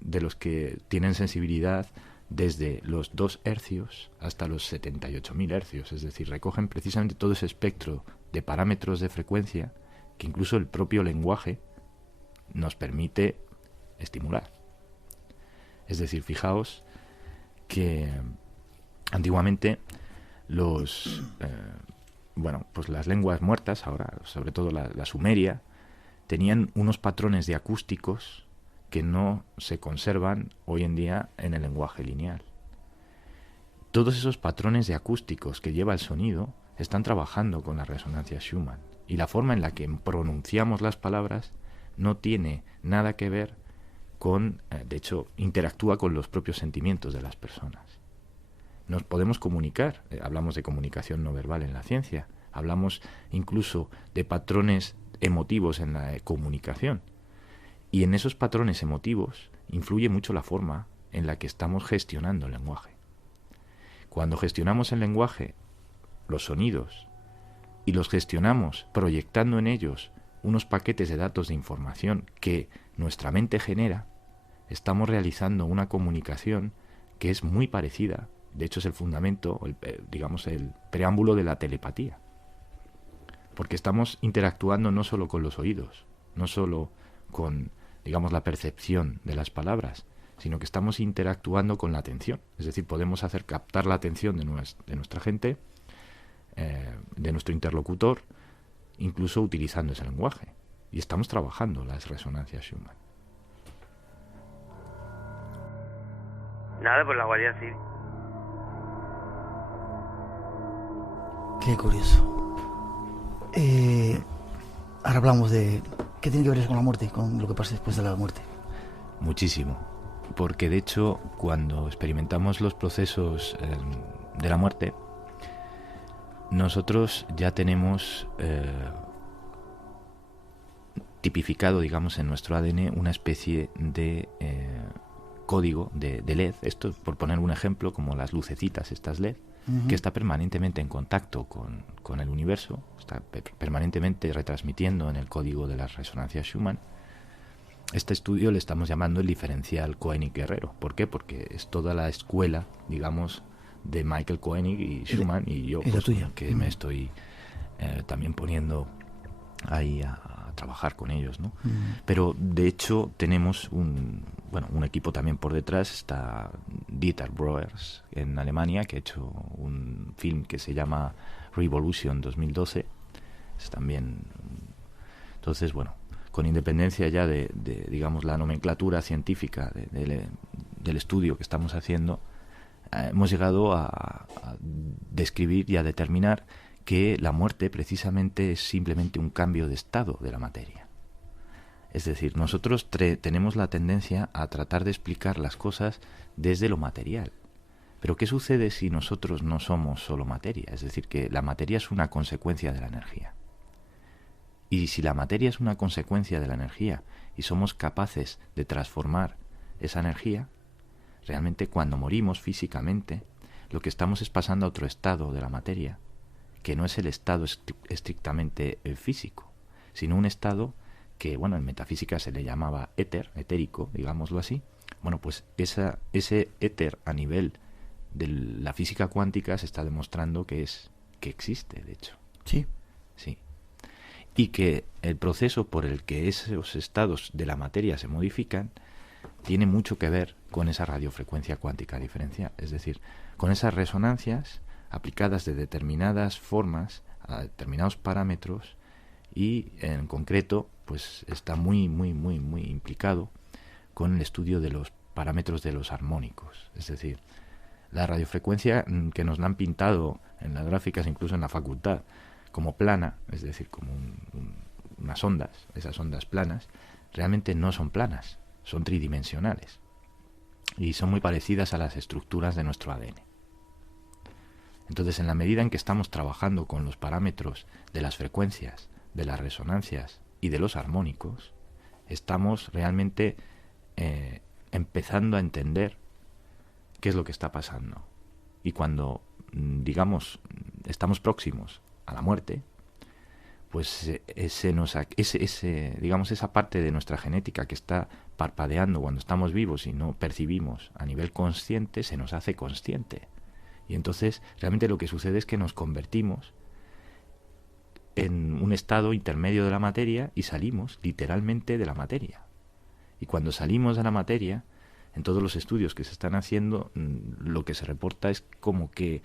de los que tienen sensibilidad desde los 2 hercios hasta los 78.000 hercios. Es decir, recogen precisamente todo ese espectro de parámetros de frecuencia que incluso el propio lenguaje nos permite estimular. Es decir, fijaos que antiguamente pues las lenguas muertas, ahora sobre todo la sumeria, tenían unos patrones de acústicos que no se conservan hoy en día en el lenguaje lineal. Todos esos patrones de acústicos que lleva el sonido están trabajando con la resonancia Schumann, y la forma en la que pronunciamos las palabras no tiene nada que ver con, de hecho, interactúa con los propios sentimientos de las personas. nos podemos comunicar. Hablamos de comunicación no verbal en la ciencia. Hablamos incluso de patrones emotivos en la comunicación. Y en esos patrones emotivos influye mucho la forma en la que estamos gestionando el lenguaje. Cuando gestionamos el lenguaje, los sonidos, y los gestionamos proyectando en ellos unos paquetes de datos de información que nuestra mente genera, estamos realizando una comunicación que es muy parecida, de hecho es el fundamento, digamos el preámbulo de la telepatía. Porque estamos interactuando no solo con los oídos, no solo con, digamos, la percepción de las palabras, sino que estamos interactuando con la atención. Es decir, podemos hacer captar la atención de nuestra gente, de nuestro interlocutor, incluso utilizando ese lenguaje. Y estamos trabajando las resonancias Schumann. Nada, pues la Guardia Civil. Qué curioso. Ahora hablamos de qué tiene que ver eso con la muerte, con lo que pasa después de la muerte. Muchísimo, porque de hecho cuando experimentamos los procesos de la muerte, nosotros ya tenemos tipificado, digamos, en nuestro ADN una especie de código de LED, esto por poner un ejemplo, como las lucecitas, estas LED, que está permanentemente en contacto con el universo, está permanentemente retransmitiendo en el código de las resonancias Schumann. Este estudio le estamos llamando el diferencial Koenig-Guerrero. ¿Por qué? Porque es toda la escuela, digamos, de Michael Koenig y Schumann y yo, pues, que me estoy también poniendo ahí a trabajar con ellos, ¿no? Pero de hecho tenemos un equipo también por detrás. Está Dieter Breuers en Alemania, que ha hecho un film que se llama Revolution 2012. Es también, entonces, bueno, con independencia ya de digamos, la nomenclatura científica del estudio que estamos haciendo, hemos llegado a describir y a determinar que la muerte precisamente es simplemente un cambio de estado de la materia. Es decir, nosotros tenemos la tendencia a tratar de explicar las cosas desde lo material. Pero ¿qué sucede si nosotros no somos solo materia? Es decir, que la materia es una consecuencia de la energía. Y si la materia es una consecuencia de la energía y somos capaces de transformar esa energía, realmente cuando morimos físicamente, lo que estamos es pasando a otro estado de la materia, que no es el estado estrictamente físico, sino un estado que, bueno, en metafísica se le llamaba éter, etérico, digámoslo así. Bueno, pues ese éter a nivel de la física cuántica se está demostrando que existe, de hecho. Sí. Sí. Y que el proceso por el que esos estados de la materia se modifican tiene mucho que ver con esa radiofrecuencia cuántica diferencial, es decir, con esas resonancias aplicadas de determinadas formas a determinados parámetros, y en concreto pues está muy implicado con el estudio de los parámetros de los armónicos. Es decir, la radiofrecuencia que nos la han pintado en las gráficas, incluso en la facultad, como plana, es decir, como unas ondas, esas ondas planas, realmente no son planas, son tridimensionales y son muy parecidas a las estructuras de nuestro ADN. Entonces, en la medida en que estamos trabajando con los parámetros de las frecuencias, de las resonancias y de los armónicos, estamos realmente empezando a entender qué es lo que está pasando. Y cuando, digamos, estamos próximos a la muerte, pues digamos, esa parte de nuestra genética que está parpadeando cuando estamos vivos y no percibimos a nivel consciente, se nos hace consciente. Y entonces realmente lo que sucede es que nos convertimos en un estado intermedio de la materia y salimos literalmente de la materia. Y cuando salimos de la materia, en todos los estudios que se están haciendo, lo que se reporta es como que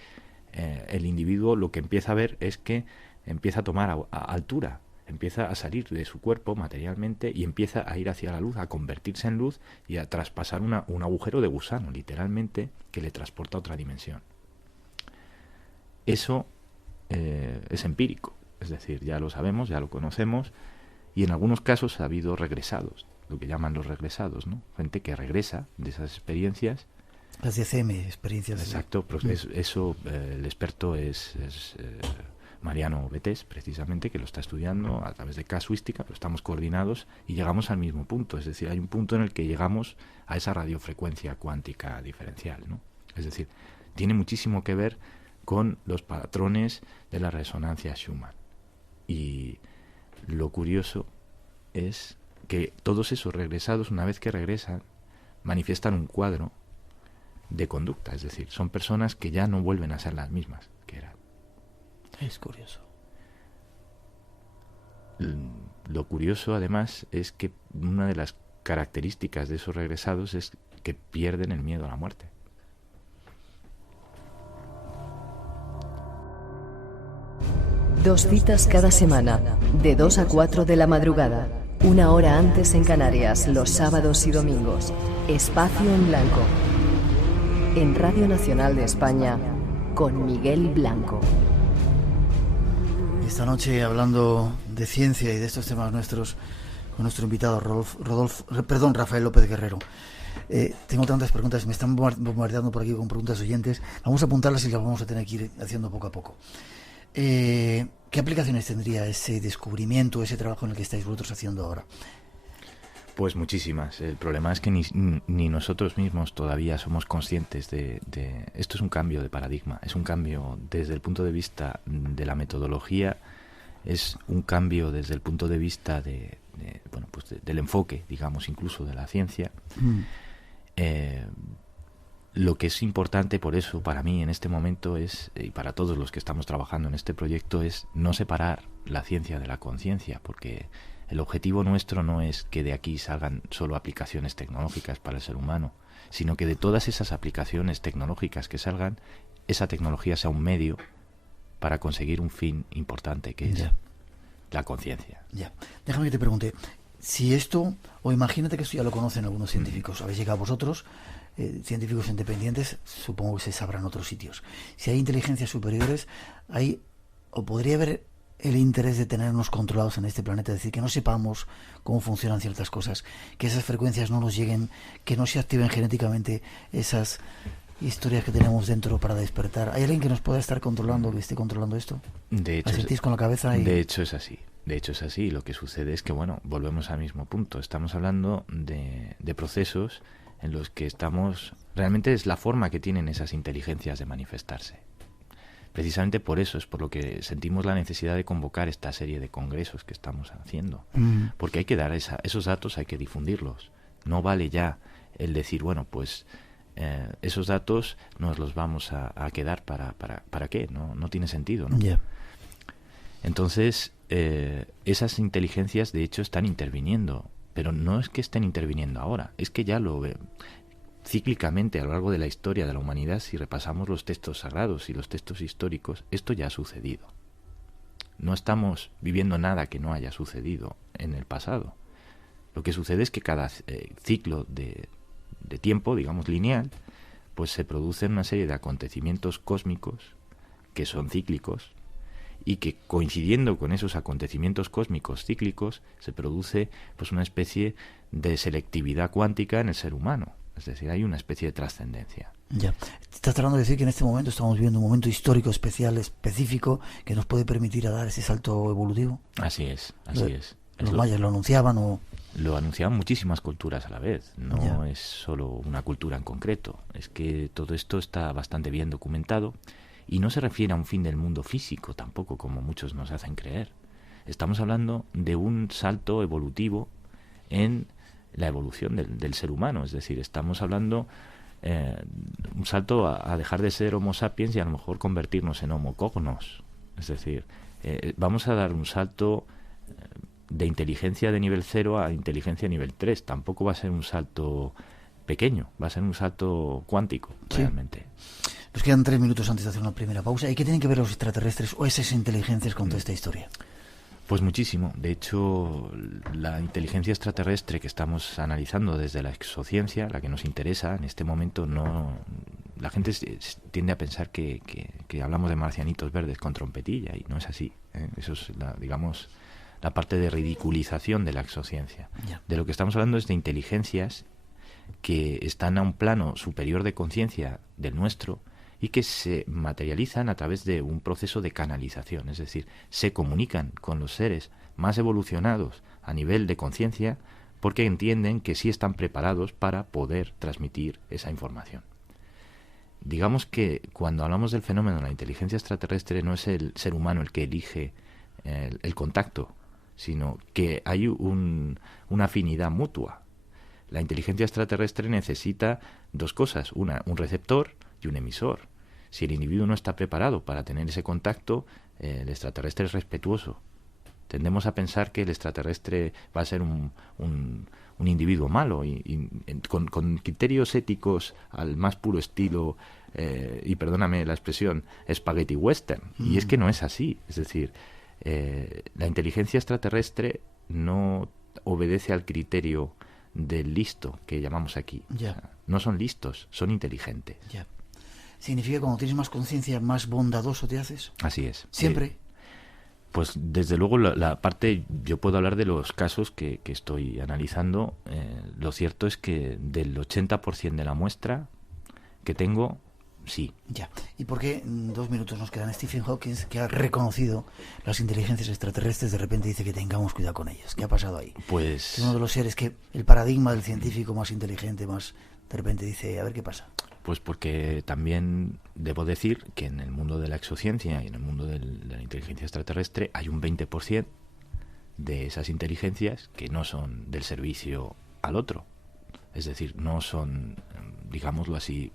el individuo lo que empieza a ver es que empieza a tomar a altura, empieza a salir de su cuerpo materialmente y empieza a ir hacia la luz, a convertirse en luz y a traspasar un agujero de gusano, literalmente, que le transporta a otra dimensión. Eso es empírico, es decir, ya lo sabemos, ya lo conocemos, y en algunos casos ha habido regresados, lo que llaman los regresados, ¿no? Gente que regresa de esas experiencias Las DCM, experiencias. Exacto, pues eso el experto es Mariano Betés, precisamente, que lo está estudiando a través de casuística, pero estamos coordinados y llegamos al mismo punto. Es decir, hay un punto en el que llegamos a esa radiofrecuencia cuántica diferencial, ¿no? Es decir, tiene muchísimo que ver con los patrones de la resonancia Schumann. Y lo curioso es que todos esos regresados, una vez que regresan, manifiestan un cuadro de conducta. Es decir, son personas que ya no vuelven a ser las mismas que eran. Es curioso. Lo curioso, además, es que una de las características de esos regresados es que pierden el miedo a la muerte. Dos citas cada semana, de 2 a 4 de la madrugada, 1 hora antes en Canarias, los sábados y domingos. Espacio en Blanco. En Radio Nacional de España, con Miguel Blanco. Esta noche, hablando de ciencia y de estos temas nuestros, con nuestro invitado Rafael López Guerrero. Tengo tantas preguntas, me están bombardeando por aquí con preguntas oyentes. Vamos a apuntarlas y las vamos a tener que ir haciendo poco a poco. ¿Qué aplicaciones tendría ese descubrimiento, ese trabajo en el que estáis vosotros haciendo ahora? Pues muchísimas. El problema es que ni nosotros mismos todavía somos conscientes de... Esto es un cambio de paradigma, es un cambio desde el punto de vista de la metodología, es un cambio desde el punto de vista del enfoque, digamos, incluso de la ciencia. Lo que es importante, por eso, para mí en este momento es, y para todos los que estamos trabajando en este proyecto, es no separar la ciencia de la conciencia, porque el objetivo nuestro no es que de aquí salgan solo aplicaciones tecnológicas para el ser humano, sino que de todas esas aplicaciones tecnológicas que salgan, esa tecnología sea un medio para conseguir un fin importante, que es la conciencia. Ya. Déjame que te pregunte, si esto, o imagínate que esto ya lo conocen algunos científicos, habéis llegado vosotros, científicos independientes, supongo que se sabrán en otros sitios. Si hay inteligencias superiores, hay, o podría haber el interés de tenernos controlados en este planeta, es decir, que no sepamos cómo funcionan ciertas cosas, que esas frecuencias no nos lleguen, que no se activen genéticamente esas historias que tenemos dentro para despertar. ¿Hay alguien que nos pueda estar controlando, que esté controlando esto? De hecho, ¿Asentís con la cabeza? De hecho es así. De hecho es así. Lo que sucede es que, bueno, volvemos al mismo punto. Estamos hablando de procesos en los que estamos... Realmente es la forma que tienen esas inteligencias de manifestarse. Precisamente por eso es por lo que sentimos la necesidad de convocar esta serie de congresos que estamos haciendo. Porque hay que dar esos datos, hay que difundirlos. No vale ya el decir, bueno, pues esos datos nos los vamos a quedar ¿para qué? No tiene sentido, ¿no? Yeah. Entonces, esas inteligencias de hecho están interviniendo, pero no es que estén interviniendo ahora, es que ya lo cíclicamente a lo largo de la historia de la humanidad, si repasamos los textos sagrados y los textos históricos, esto ya ha sucedido. No estamos viviendo nada que no haya sucedido en el pasado. Lo que sucede es que cada ciclo de tiempo, digamos lineal, pues se producen una serie de acontecimientos cósmicos que son cíclicos y que coincidiendo con esos acontecimientos cósmicos cíclicos se produce pues una especie de selectividad cuántica en el ser humano. Es decir, hay una especie de trascendencia. Ya. Estás tratando de decir que en este momento estamos viviendo un momento histórico especial, específico, que nos puede permitir a dar ese salto evolutivo. Así es, así es. ¿Los mayas lo anunciaban o...? Lo anunciaban muchísimas culturas a la vez. No es solo una cultura en concreto. Es que todo esto está bastante bien documentado y no se refiere a un fin del mundo físico tampoco, como muchos nos hacen creer. Estamos hablando de un salto evolutivo en la evolución del ser humano, es decir, estamos hablando un salto a dejar de ser Homo sapiens y a lo mejor convertirnos en Homo cognos, es decir, vamos a dar un salto de inteligencia de nivel 0 a inteligencia nivel 3, tampoco va a ser un salto pequeño, va a ser un salto cuántico, realmente. Nos quedan 3 minutos antes de hacer una primera pausa. ¿Y qué tienen que ver los extraterrestres o esas inteligencias con toda esta historia? Pues muchísimo. De hecho, la inteligencia extraterrestre que estamos analizando desde la exociencia, la que nos interesa en este momento, no, la gente tiende a pensar que hablamos de marcianitos verdes con trompetilla y no es así. Eso es, digamos, la parte de ridiculización de la exociencia. De lo que estamos hablando es de inteligencias que están a un plano superior de conciencia del nuestro y que se materializan a través de un proceso de canalización, es decir, se comunican con los seres más evolucionados a nivel de conciencia porque entienden que sí están preparados para poder transmitir esa información. Digamos que cuando hablamos del fenómeno de la inteligencia extraterrestre no es el ser humano el que elige el contacto, sino que hay una afinidad mutua. La inteligencia extraterrestre necesita dos cosas, un receptor y un emisor. Si el individuo no está preparado para tener ese contacto, el extraterrestre es respetuoso. Tendemos a pensar que el extraterrestre va a ser un individuo malo y con criterios éticos al más puro estilo, y perdóname la expresión, spaghetti western. Y es que no es así. Es decir, la inteligencia extraterrestre no obedece al criterio del listo que llamamos aquí. Ya. O sea, no son listos, son inteligentes. Ya. ¿Significa que cuando tienes más conciencia, más bondadoso te haces? Así es. ¿Siempre? Pues desde luego la parte, yo puedo hablar de los casos que estoy analizando. Lo cierto es que del 80% de la muestra que tengo, sí. Ya. ¿Y por qué, 2 minutos nos quedan, Stephen Hawking, que ha reconocido las inteligencias extraterrestres, de repente dice que tengamos cuidado con ellas? ¿Qué ha pasado ahí? Pues Es uno de los seres que el paradigma del científico más inteligente, más de repente dice, a ver qué pasa. Pues porque también debo decir que en el mundo de la exociencia y en el mundo de la inteligencia extraterrestre hay un 20% de esas inteligencias que no son del servicio al otro. Es decir, no son, digámoslo así,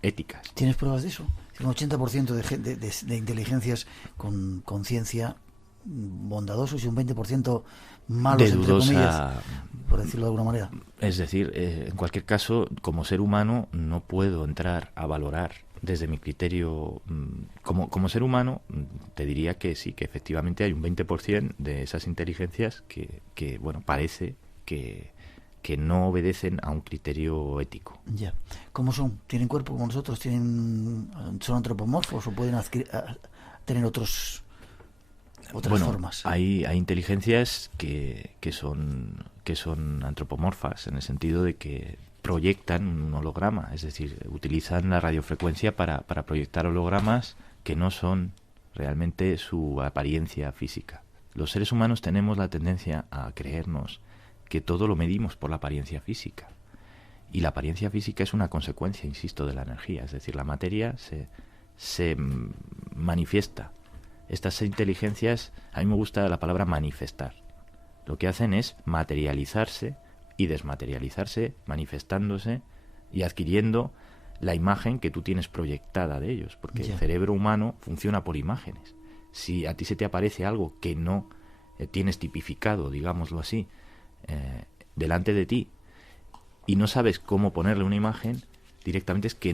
éticas. ¿Tienes pruebas de eso? Un 80% de inteligencias con conciencia bondadosos y un 20% malos, de entre dudosa, comillas, por decirlo de alguna manera. Es decir, en cualquier caso, como ser humano no puedo entrar a valorar desde mi criterio. Como ser humano te diría que sí, que efectivamente hay un 20% de esas inteligencias que bueno, parece que no obedecen a un criterio ético. Ya. ¿Cómo son? ¿Tienen cuerpo como nosotros? ¿Son antropomorfos o pueden tener otras formas? Hay inteligencias que son antropomorfas, en el sentido de que proyectan un holograma, es decir, utilizan la radiofrecuencia para proyectar hologramas que no son realmente su apariencia física. Los seres humanos tenemos la tendencia a creernos que todo lo medimos por la apariencia física. Y la apariencia física es una consecuencia, insisto, de la energía. Es decir, la materia se manifiesta. Estas inteligencias, a mí me gusta la palabra manifestar. Lo que hacen es materializarse y desmaterializarse, manifestándose y adquiriendo la imagen que tú tienes proyectada de ellos. Porque el cerebro humano funciona por imágenes. Si a ti se te aparece algo que no tienes tipificado, digámoslo así, delante de ti, y no sabes cómo ponerle una imagen, directamente es que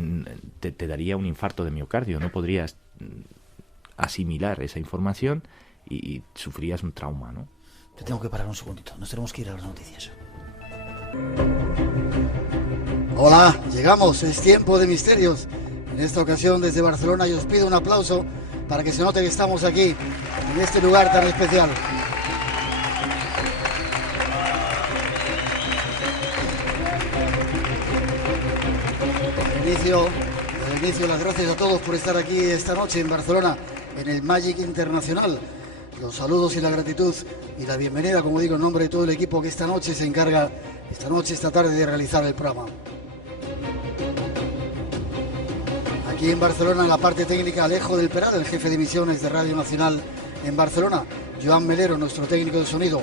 te daría un infarto de miocardio. No podrías asimilar esa información y sufrías un trauma, ¿no? Te tengo que parar un segundito, nos tenemos que ir a las noticias. Hola, llegamos, es tiempo de misterios. En esta ocasión desde Barcelona, y os pido un aplauso para que se note que estamos aquí, en este lugar tan especial. Desde el inicio, las gracias a todos por estar aquí esta noche en Barcelona, en el Magic Internacional. Los saludos y la gratitud y la bienvenida, como digo, en nombre de todo el equipo que esta noche se encarga, esta tarde, de realizar el programa. Aquí en Barcelona, en la parte técnica, Alejo del Peral, el jefe de emisiones de Radio Nacional en Barcelona, Joan Melero, nuestro técnico de sonido,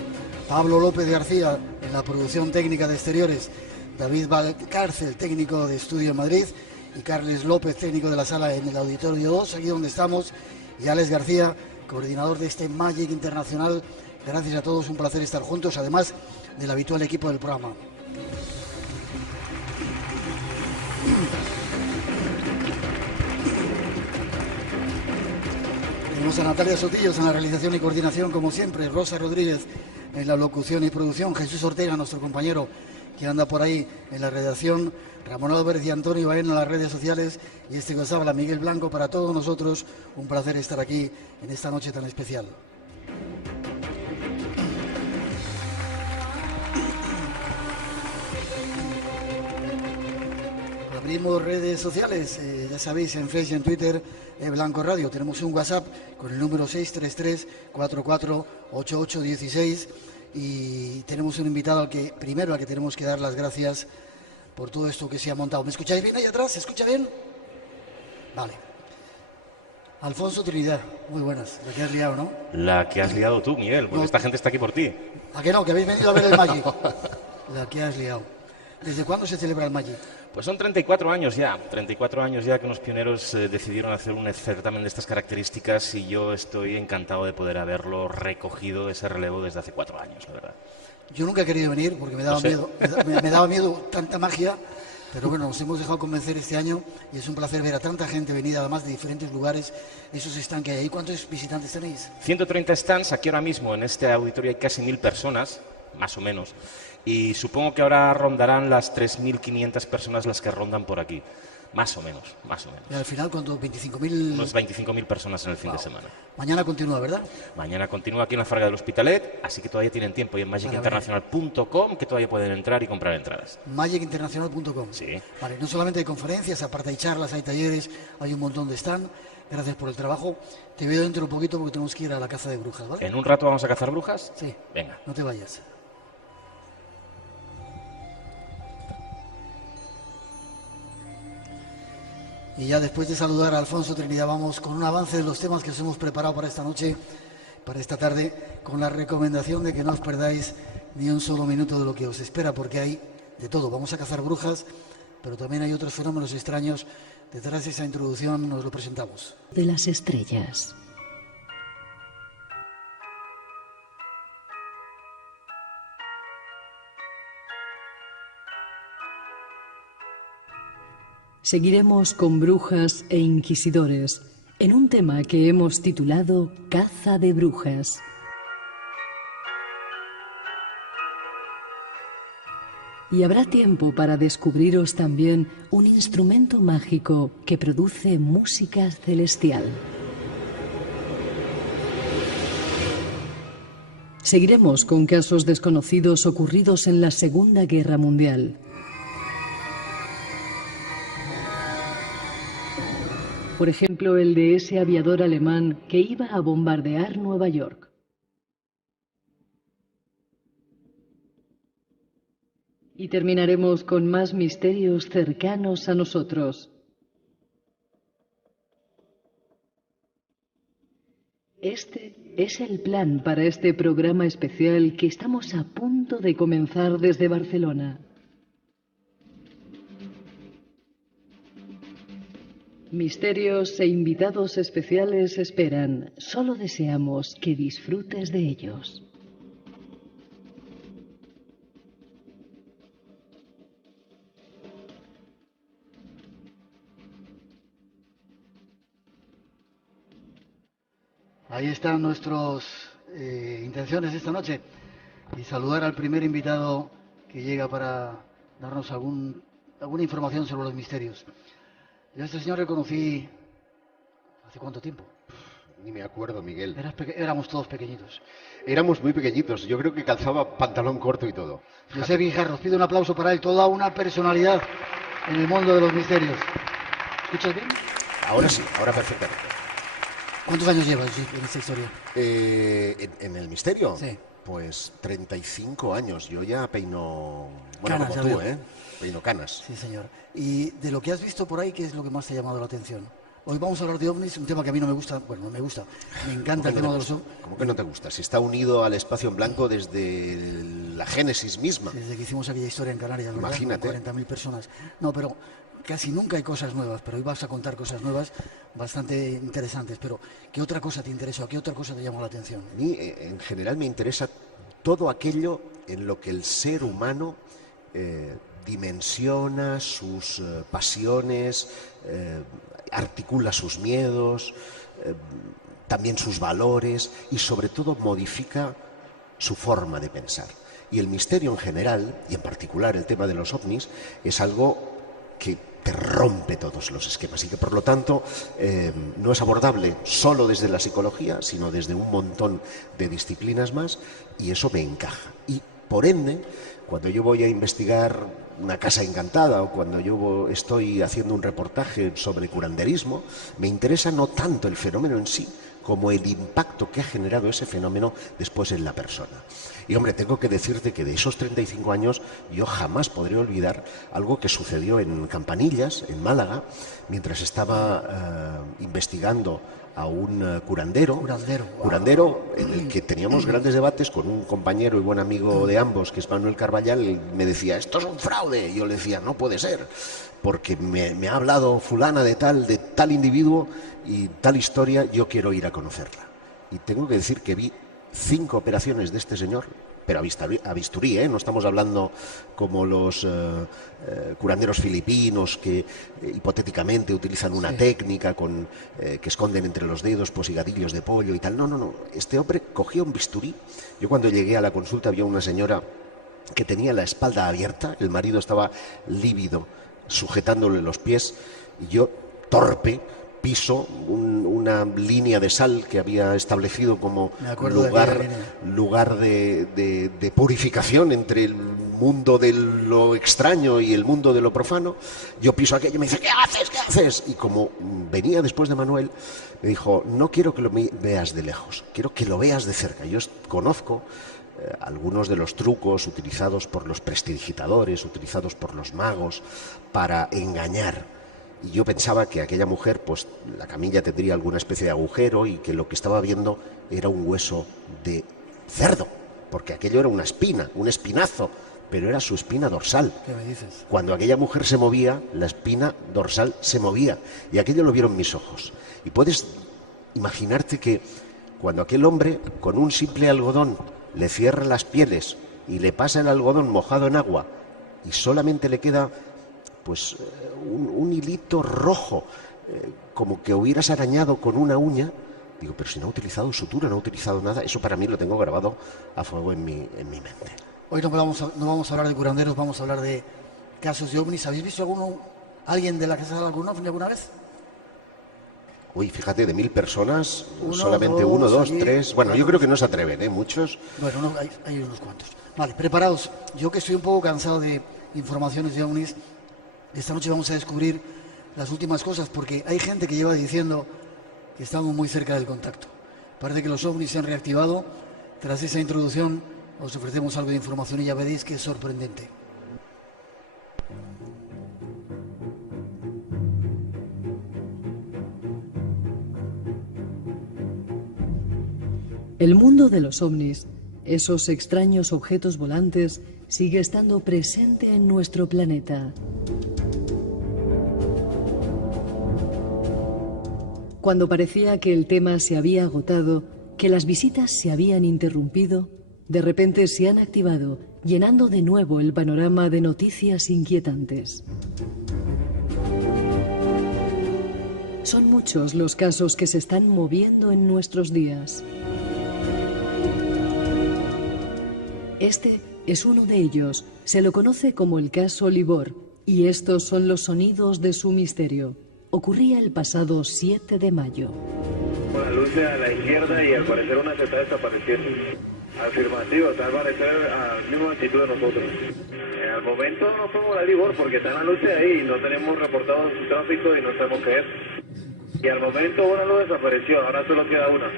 Pablo López García, en la producción técnica de exteriores, David Valcárcel, técnico de estudio en Madrid, y Carles López, técnico de la sala en el Auditorio 2, aquí donde estamos, y Alex García, coordinador de este Magic Internacional. Gracias a todos, un placer estar juntos, además del habitual equipo del programa. Tenemos a Natalia Sotillos en la realización y coordinación, como siempre, Rosa Rodríguez en la locución y producción, Jesús Ortega, nuestro compañero que anda por ahí en la redacción, Ramón Álvarez y Antonio Baena en las redes sociales, y este que os habla, Miguel Blanco. Para todos nosotros, un placer estar aquí en esta noche tan especial. Abrimos redes sociales, ya sabéis, en Facebook y en Twitter, Blanco Radio. Tenemos un WhatsApp con el número 633-448816 y tenemos un invitado al que tenemos que dar las gracias por todo esto que se ha montado. ¿Me escucháis bien ahí atrás? ¿Se escucha bien? Vale. Alfonso Trinidad, muy buenas. La que has liado, ¿no? La que has liado tú, Miguel, porque esta gente está aquí por ti. ¿A que no? Que habéis venido a ver el Magic. La que has liado. ¿Desde cuándo se celebra el Magic? Pues son 34 años ya que unos pioneros decidieron hacer un certamen de estas características y yo estoy encantado de poder haberlo recogido, ese relevo, desde hace 4 años, la verdad. Yo nunca he querido venir porque me daba miedo, me daba miedo tanta magia, pero bueno, nos hemos dejado convencer este año y es un placer ver a tanta gente venida, además de diferentes lugares, esos stands que hay ahí. ¿Cuántos visitantes tenéis? 130 stands, aquí ahora mismo en este auditorio hay casi 1000 personas, más o menos, y supongo que ahora rondarán las 3500 personas las que rondan por aquí. Más o menos. Y al final, ¿cuántos? 25.000... Unos 25.000 personas en el fin de semana. Mañana continúa, ¿verdad? Mañana continúa aquí en la Farga del Hospitalet, así que todavía tienen tiempo. Y en magicinternacional.com, que todavía pueden entrar y comprar entradas. magicinternacional.com. Sí. Vale, no solamente hay conferencias, aparte hay charlas, hay talleres, hay un montón de stand. Gracias por el trabajo. Te veo dentro un poquito porque tenemos que ir a la caza de brujas, ¿vale? ¿En un rato vamos a cazar brujas? Sí. Venga. No te vayas. Y ya después de saludar a Alfonso Trinidad, vamos con un avance de los temas que os hemos preparado para esta noche, para esta tarde, con la recomendación de que no os perdáis ni un solo minuto de lo que os espera, porque hay de todo. Vamos a cazar brujas, pero también hay otros fenómenos extraños. Detrás de esa introducción nos lo presentamos. De las estrellas. Seguiremos con brujas e inquisidores en un tema que hemos titulado Caza de Brujas. Y habrá tiempo para descubriros también un instrumento mágico que produce música celestial. Seguiremos con casos desconocidos ocurridos en la Segunda Guerra Mundial. Por ejemplo, el de ese aviador alemán que iba a bombardear Nueva York. Y terminaremos con más misterios cercanos a nosotros. Este es el plan para este programa especial que estamos a punto de comenzar desde Barcelona. Misterios e invitados especiales esperan. Solo deseamos que disfrutes de ellos. Ahí están nuestras intenciones esta noche. Y saludar al primer invitado que llega para darnos alguna información sobre los misterios. Yo a este señor le conocí ¿hace cuánto tiempo? Ni me acuerdo, Miguel. Éramos todos pequeñitos. Éramos muy pequeñitos. Yo creo que calzaba pantalón corto y todo. José Guijarro, pido un aplauso para él. Toda una personalidad en el mundo de los misterios. ¿Escuchas bien? Ahora sí, ahora perfectamente. ¿Cuántos años llevas en esta historia? ¿En el misterio? Sí. Pues 35 años. Yo ya peino... Bueno, canas, como tú, ¿eh? Peino canas. Sí, señor. Y de lo que has visto por ahí, ¿qué es lo que más te ha llamado la atención? Hoy vamos a hablar de ovnis, un tema que a mí no me gusta. Bueno, no me gusta. Me encanta el tema de los ovnis. ¿Cómo que no te gusta? Si está unido al espacio en blanco desde la génesis misma. Desde que hicimos aquella historia en Canarias, ¿verdad? Imagínate. 40.000 personas. No, pero casi nunca hay cosas nuevas, pero hoy vas a contar cosas nuevas bastante interesantes. Pero, ¿qué otra cosa te interesa o qué otra cosa te llamó la atención? A mí, en general, me interesa todo aquello en lo que el ser humano dimensiona sus pasiones, articula sus miedos, también sus valores y sobre todo modifica su forma de pensar. Y el misterio en general, y en particular el tema de los ovnis, es algo que te rompe todos los esquemas y que por lo tanto no es abordable solo desde la psicología, sino desde un montón de disciplinas más, y eso me encaja. Y por ende, cuando yo voy a investigar una casa encantada o cuando yo estoy haciendo un reportaje sobre curanderismo, me interesa no tanto el fenómeno en sí, como el impacto que ha generado ese fenómeno después en la persona. Y hombre, tengo que decirte que de esos 35 años yo jamás podré olvidar algo que sucedió en Campanillas, en Málaga, mientras estaba investigando a un curandero en el que teníamos grandes debates con un compañero y buen amigo de ambos, que es Manuel Carballal. Y me decía, esto es un fraude, y yo le decía, no puede ser, porque me ha hablado fulana de tal individuo y tal historia, yo quiero ir a conocerla. Y tengo que decir que vi 5 operaciones de este señor, pero a bisturí, no estamos hablando como los curanderos filipinos que hipotéticamente utilizan una técnica que esconden entre los dedos higadillos de pollo y tal. No, este hombre cogía un bisturí. Yo cuando llegué a la consulta había una señora que tenía la espalda abierta, el marido estaba lívido sujetándole los pies, y yo, torpe, piso una línea de sal que había establecido como lugar de purificación entre el mundo de lo extraño y el mundo de lo profano. Yo piso aquello y me dice, ¿qué haces? ¿Qué haces? Y como venía después de Manuel, me dijo, no quiero que lo veas de lejos, quiero que lo veas de cerca. Yo conozco algunos de los trucos utilizados por los prestidigitadores, utilizados por los magos para engañar. Y yo pensaba que aquella mujer, pues la camilla tendría alguna especie de agujero y que lo que estaba viendo era un hueso de cerdo, porque aquello era una espina, un espinazo, pero era su espina dorsal. ¿Qué me dices? Cuando aquella mujer se movía, la espina dorsal se movía, y aquello lo vieron mis ojos. Y puedes imaginarte que cuando aquel hombre, con un simple algodón, le cierra las pieles y le pasa el algodón mojado en agua y solamente le queda pues un hilito rojo, como que hubieras arañado con una uña, digo, pero si no ha utilizado sutura, no ha utilizado nada. Eso para mí lo tengo grabado a fuego en mi mente. Hoy no vamos a hablar de curanderos, vamos a hablar de casos de ovnis. ¿Habéis visto alguien de la que se ha dado algún ovni alguna vez? Uy, fíjate, de 1000 personas, solamente 1, 2, 3... Bueno, yo creo que no se atreven, muchos. Bueno, hay unos cuantos. Vale, preparados. Yo que estoy un poco cansado de informaciones de ovnis, esta noche vamos a descubrir las últimas cosas, porque hay gente que lleva diciendo que estamos muy cerca del contacto. Parece que los ovnis se han reactivado. Tras esa introducción os ofrecemos algo de información y ya veréis que es sorprendente. El mundo de los ovnis, esos extraños objetos volantes, sigue estando presente en nuestro planeta. Cuando parecía que el tema se había agotado, que las visitas se habían interrumpido, de repente se han activado, llenando de nuevo el panorama de noticias inquietantes. Son muchos los casos que se están moviendo en nuestros días. Este es uno de ellos. Se lo conoce como el caso Libor, y estos son los sonidos de su misterio. Ocurría el pasado 7 de mayo. Una luz a la izquierda y al parecer una se está desapareciendo. Afirmativo, está al parecer a la misma altitud de nosotros. Al momento no podemos dar Libor porque están las luces ahí y no tenemos reportado su tráfico y no sabemos qué es. Y al momento una luz desapareció, ahora solo queda una.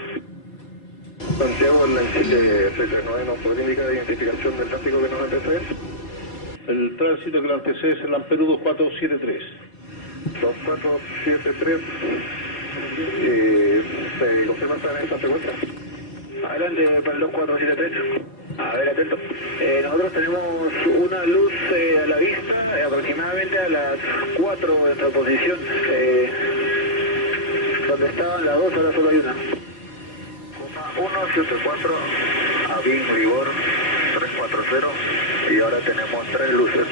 Santiago, la Chile 639, ¿nos podría indicar la identificación del tráfico que nos antecede? El tránsito que lo antecede es el Amperú 2473. 2473. ¿Se confirma estar en esta secuencia? Adelante para el 2473. A ver, atento. Nosotros tenemos una luz a la vista, aproximadamente a las 4 de nuestra posición. Donde estaban las dos, ahora solo hay una. 174, Avin Libor 340, y ahora tenemos 3 luces.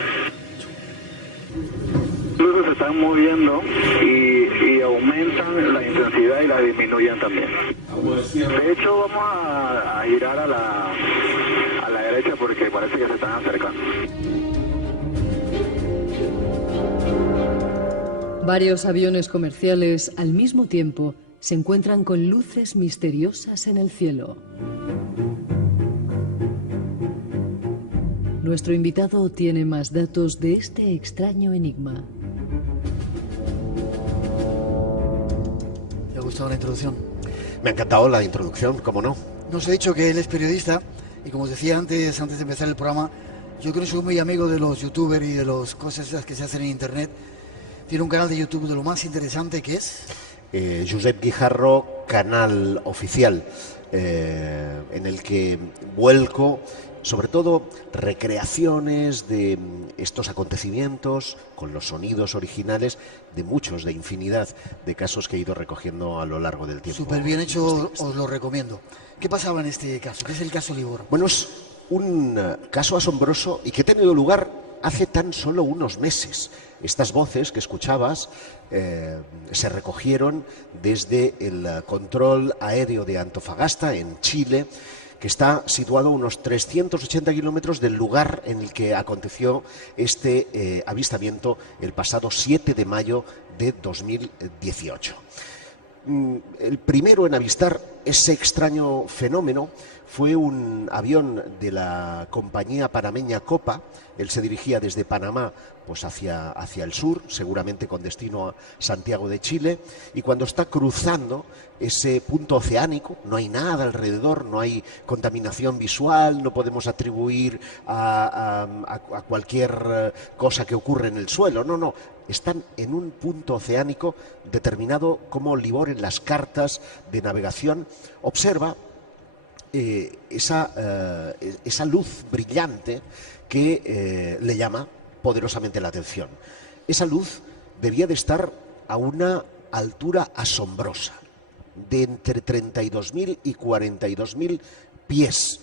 Las luces se están moviendo y aumentan la intensidad y la disminuyen también. De hecho, vamos a girar a la derecha porque parece que se están acercando. Varios aviones comerciales al mismo tiempo se encuentran con luces misteriosas en el cielo. Nuestro invitado tiene más datos de este extraño enigma. ¿Te ha gustado la introducción? Me ha encantado la introducción, ¿cómo no? Nos ha dicho que él es periodista y, como os decía antes de empezar el programa, yo creo que soy muy amigo de los youtubers y de las cosas esas que se hacen en internet. Tiene un canal de YouTube de lo más interesante que es... Josep Guijarro, canal oficial, en el que vuelco sobre todo recreaciones de estos acontecimientos con los sonidos originales de muchos, de infinidad de casos que he ido recogiendo a lo largo del tiempo. Súper bien hecho, os lo recomiendo. ¿Qué pasaba en este caso? ¿Qué es el caso Libor? Bueno, es un caso asombroso y que ha tenido lugar hace tan solo unos meses. Estas voces que escuchabas se recogieron desde el control aéreo de Antofagasta, en Chile, que está situado a unos 380 kilómetros del lugar en el que aconteció este avistamiento el pasado 7 de mayo de 2018. El primero en avistar ese extraño fenómeno fue un avión de la compañía panameña Copa. Él se dirigía desde Panamá pues hacia el sur, seguramente con destino a Santiago de Chile, y cuando está cruzando ese punto oceánico, no hay nada alrededor, no hay contaminación visual, no podemos atribuir a cualquier cosa que ocurre en el suelo, no, están en un punto oceánico determinado como Libor en las cartas de navegación. Observa esa luz brillante que le llama poderosamente la atención. Esa luz debía de estar a una altura asombrosa, de entre 32.000 y 42.000 pies,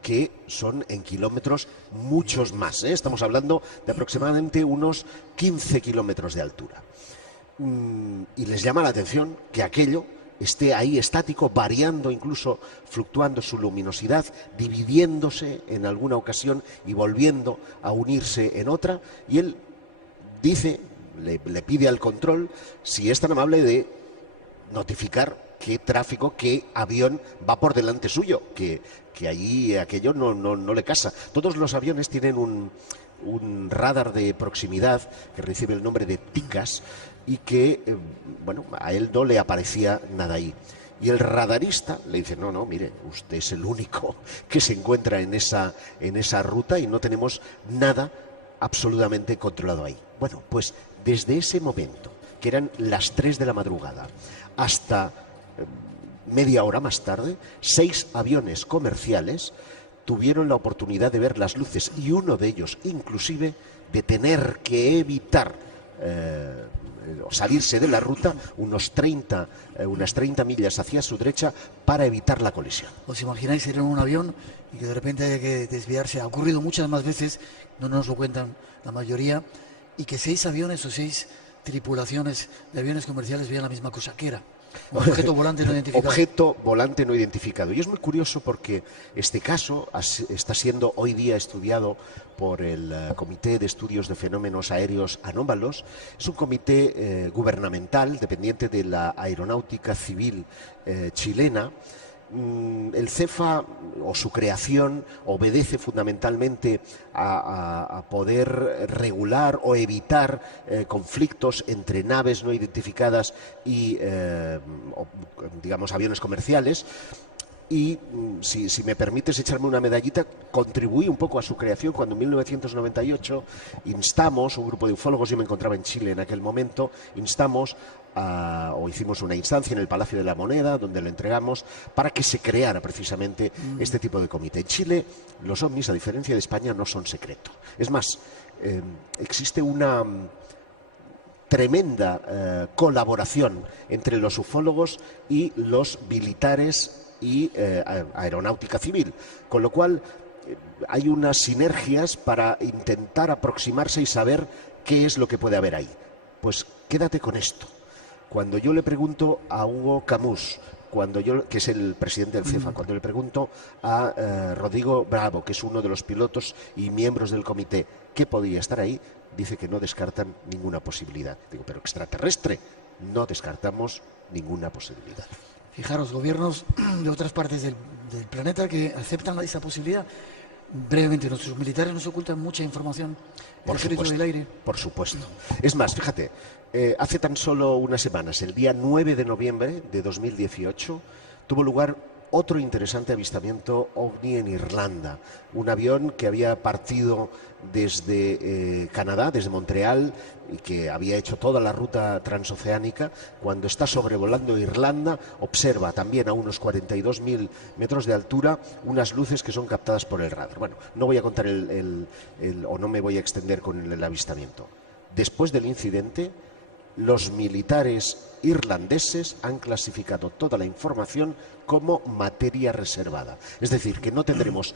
que son en kilómetros muchos más, ¿eh? Estamos hablando de aproximadamente unos 15 kilómetros de altura. Y les llama la atención que aquello esté ahí estático, variando, incluso fluctuando su luminosidad, dividiéndose en alguna ocasión y volviendo a unirse en otra. Y él dice, le pide al control si es tan amable de notificar qué tráfico, qué avión va por delante suyo, que allí aquello no le casa. Todos los aviones tienen un radar de proximidad que recibe el nombre de TICAS y que, a él no le aparecía nada ahí. Y el radarista le dice, no, mire, usted es el único que se encuentra en esa ruta y no tenemos nada absolutamente controlado ahí. Bueno, pues desde ese momento, que eran las 3 de la madrugada, hasta media hora más tarde, 6 aviones comerciales tuvieron la oportunidad de ver las luces, y uno de ellos inclusive de tener que evitar salirse de la ruta unas 30 millas hacia su derecha para evitar la colisión. ¿Os imagináis ir en un avión y que de repente haya que desviarse? Ha ocurrido muchas más veces, no nos lo cuentan la mayoría, y que 6 aviones o 6 tripulaciones de aviones comerciales vean la misma cosa. ¿Qué era? Objeto volante no identificado. Objeto volante no identificado. Y es muy curioso porque este caso está siendo hoy día estudiado por el Comité de Estudios de Fenómenos Aéreos Anómalos. Es un comité gubernamental dependiente de la Aeronáutica Civil chilena. El CEFA, o su creación, obedece fundamentalmente a poder regular o evitar conflictos entre naves no identificadas y, aviones comerciales. Y si me permites echarme una medallita, contribuí un poco a su creación cuando en 1998 instamos, un grupo de ufólogos, yo me encontraba en Chile en aquel momento, hicimos una instancia en el Palacio de la Moneda donde lo entregamos para que se creara precisamente este tipo de comité. En Chile los ovnis, a diferencia de España, no son secreto. Es más, existe una tremenda colaboración entre los ufólogos y los militares y aeronáutica civil, con lo cual hay unas sinergias para intentar aproximarse y saber qué es lo que puede haber ahí. Pues quédate con esto. Cuando yo le pregunto a Hugo Camus, que es el presidente del CEFA, cuando le pregunto a Rodrigo Bravo, que es uno de los pilotos y miembros del comité, ¿qué podía estar ahí?, dice que no descartan ninguna posibilidad. Digo, pero extraterrestre, no descartamos ninguna posibilidad. Fijaros, gobiernos de otras partes del planeta que aceptan esa posibilidad. brevemente, nuestros militares nos ocultan mucha información por escrito del aire. Por supuesto. Es más, fíjate, hace tan solo unas semanas, el día 9 de noviembre de 2018, tuvo lugar otro interesante avistamiento ovni en Irlanda. Un avión que había partido desde Canadá, desde Montreal, y que había hecho toda la ruta transoceánica. Cuando está sobrevolando Irlanda, observa también a unos 42.000 metros de altura unas luces que son captadas por el radar. Bueno, no voy a contar o no me voy a extender con el avistamiento. Después del incidente, los militares irlandeses han clasificado toda la información como materia reservada. Es decir, que no tendremos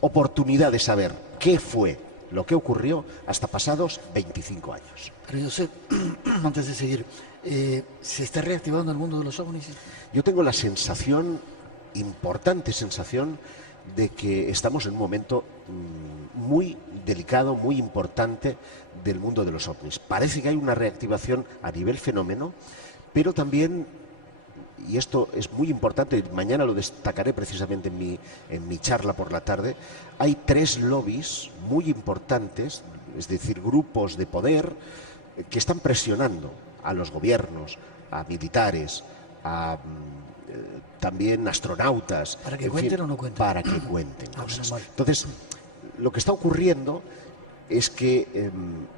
oportunidad de saber qué fue lo que ocurrió hasta pasados 25 años. Pero yo sé, antes de seguir, ¿se está reactivando el mundo de los ovnis? Yo tengo la sensación, importante sensación, de que estamos en un momento muy delicado, muy importante del mundo de los ovnis. Parece que hay una reactivación a nivel fenómeno, pero también, y esto es muy importante, mañana lo destacaré precisamente en mi charla por la tarde, hay 3 lobbies muy importantes, es decir, grupos de poder que están presionando a los gobiernos, a militares, a también astronautas. ¿Para que cuenten o no cuenten? Para que cuenten cosas. Entonces, lo que está ocurriendo es que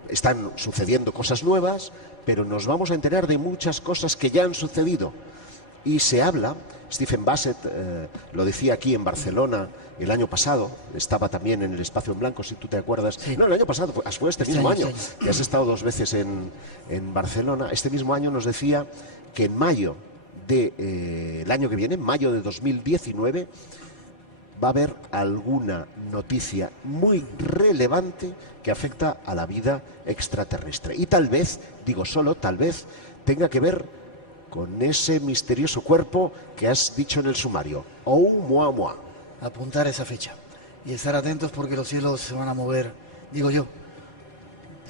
están sucediendo cosas nuevas, pero nos vamos a enterar de muchas cosas que ya han sucedido. Y se habla, Stephen Bassett lo decía aquí en Barcelona el año pasado, estaba también en el Espacio en Blanco, si tú te acuerdas. Sí. No, el año pasado, fue este mismo año, que has estado 2 veces en Barcelona. Este mismo año nos decía que en mayo del año que viene, mayo de 2019, va a haber alguna noticia muy relevante que afecta a la vida extraterrestre. Y tal vez, digo solo, tal vez tenga que ver con ese misterioso cuerpo que has dicho en el sumario, Oumuamua. Apuntar esa fecha y estar atentos porque los cielos se van a mover, digo yo.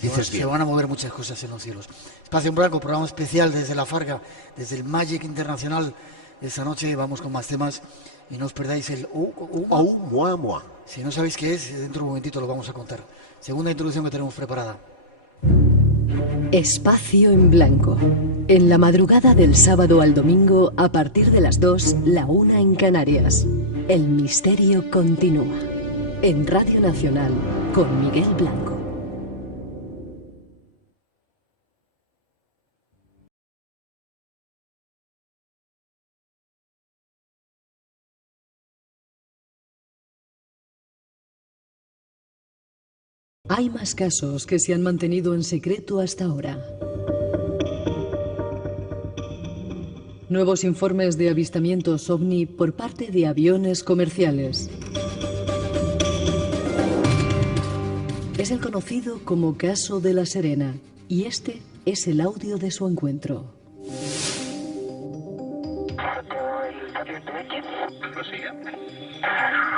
Dices bien. Se van a mover muchas cosas en los cielos. Espacio en Blanco, programa especial desde la Farga, desde el Magic Internacional. Esta noche vamos con más temas y no os perdáis el Oumuamua. Si no sabéis qué es, dentro de un momentito lo vamos a contar. Segunda introducción que tenemos preparada. Espacio en Blanco. En la madrugada del sábado al domingo, a partir de las 2, la 1 en Canarias. El misterio continúa. En Radio Nacional, con Miguel Blanco. Hay más casos que se han mantenido en secreto hasta ahora. Nuevos informes de avistamientos ovni por parte de aviones comerciales. Es el conocido como caso de La Serena, y este es el audio de su encuentro.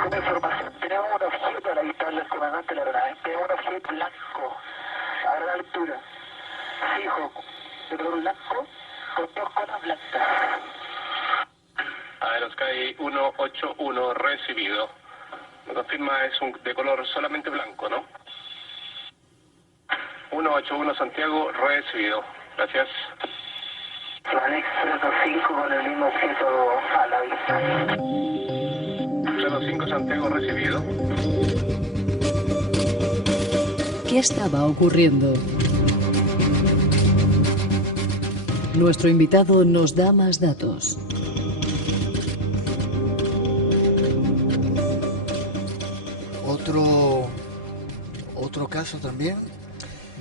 Una información, tenemos un objeto a la distancia del comandante de la aeronave, tenemos un objeto blanco a gran altura, fijo, de color blanco, con 2 colas blancas. Aerosky 181 recibido. Me confirma, es de color solamente blanco, ¿no? 181 Santiago recibido. Gracias. Alex 325 con el mismo objeto a la vista. 325 Santiago recibido. ¿Qué estaba ocurriendo? Nuestro invitado nos da más datos. Otro caso también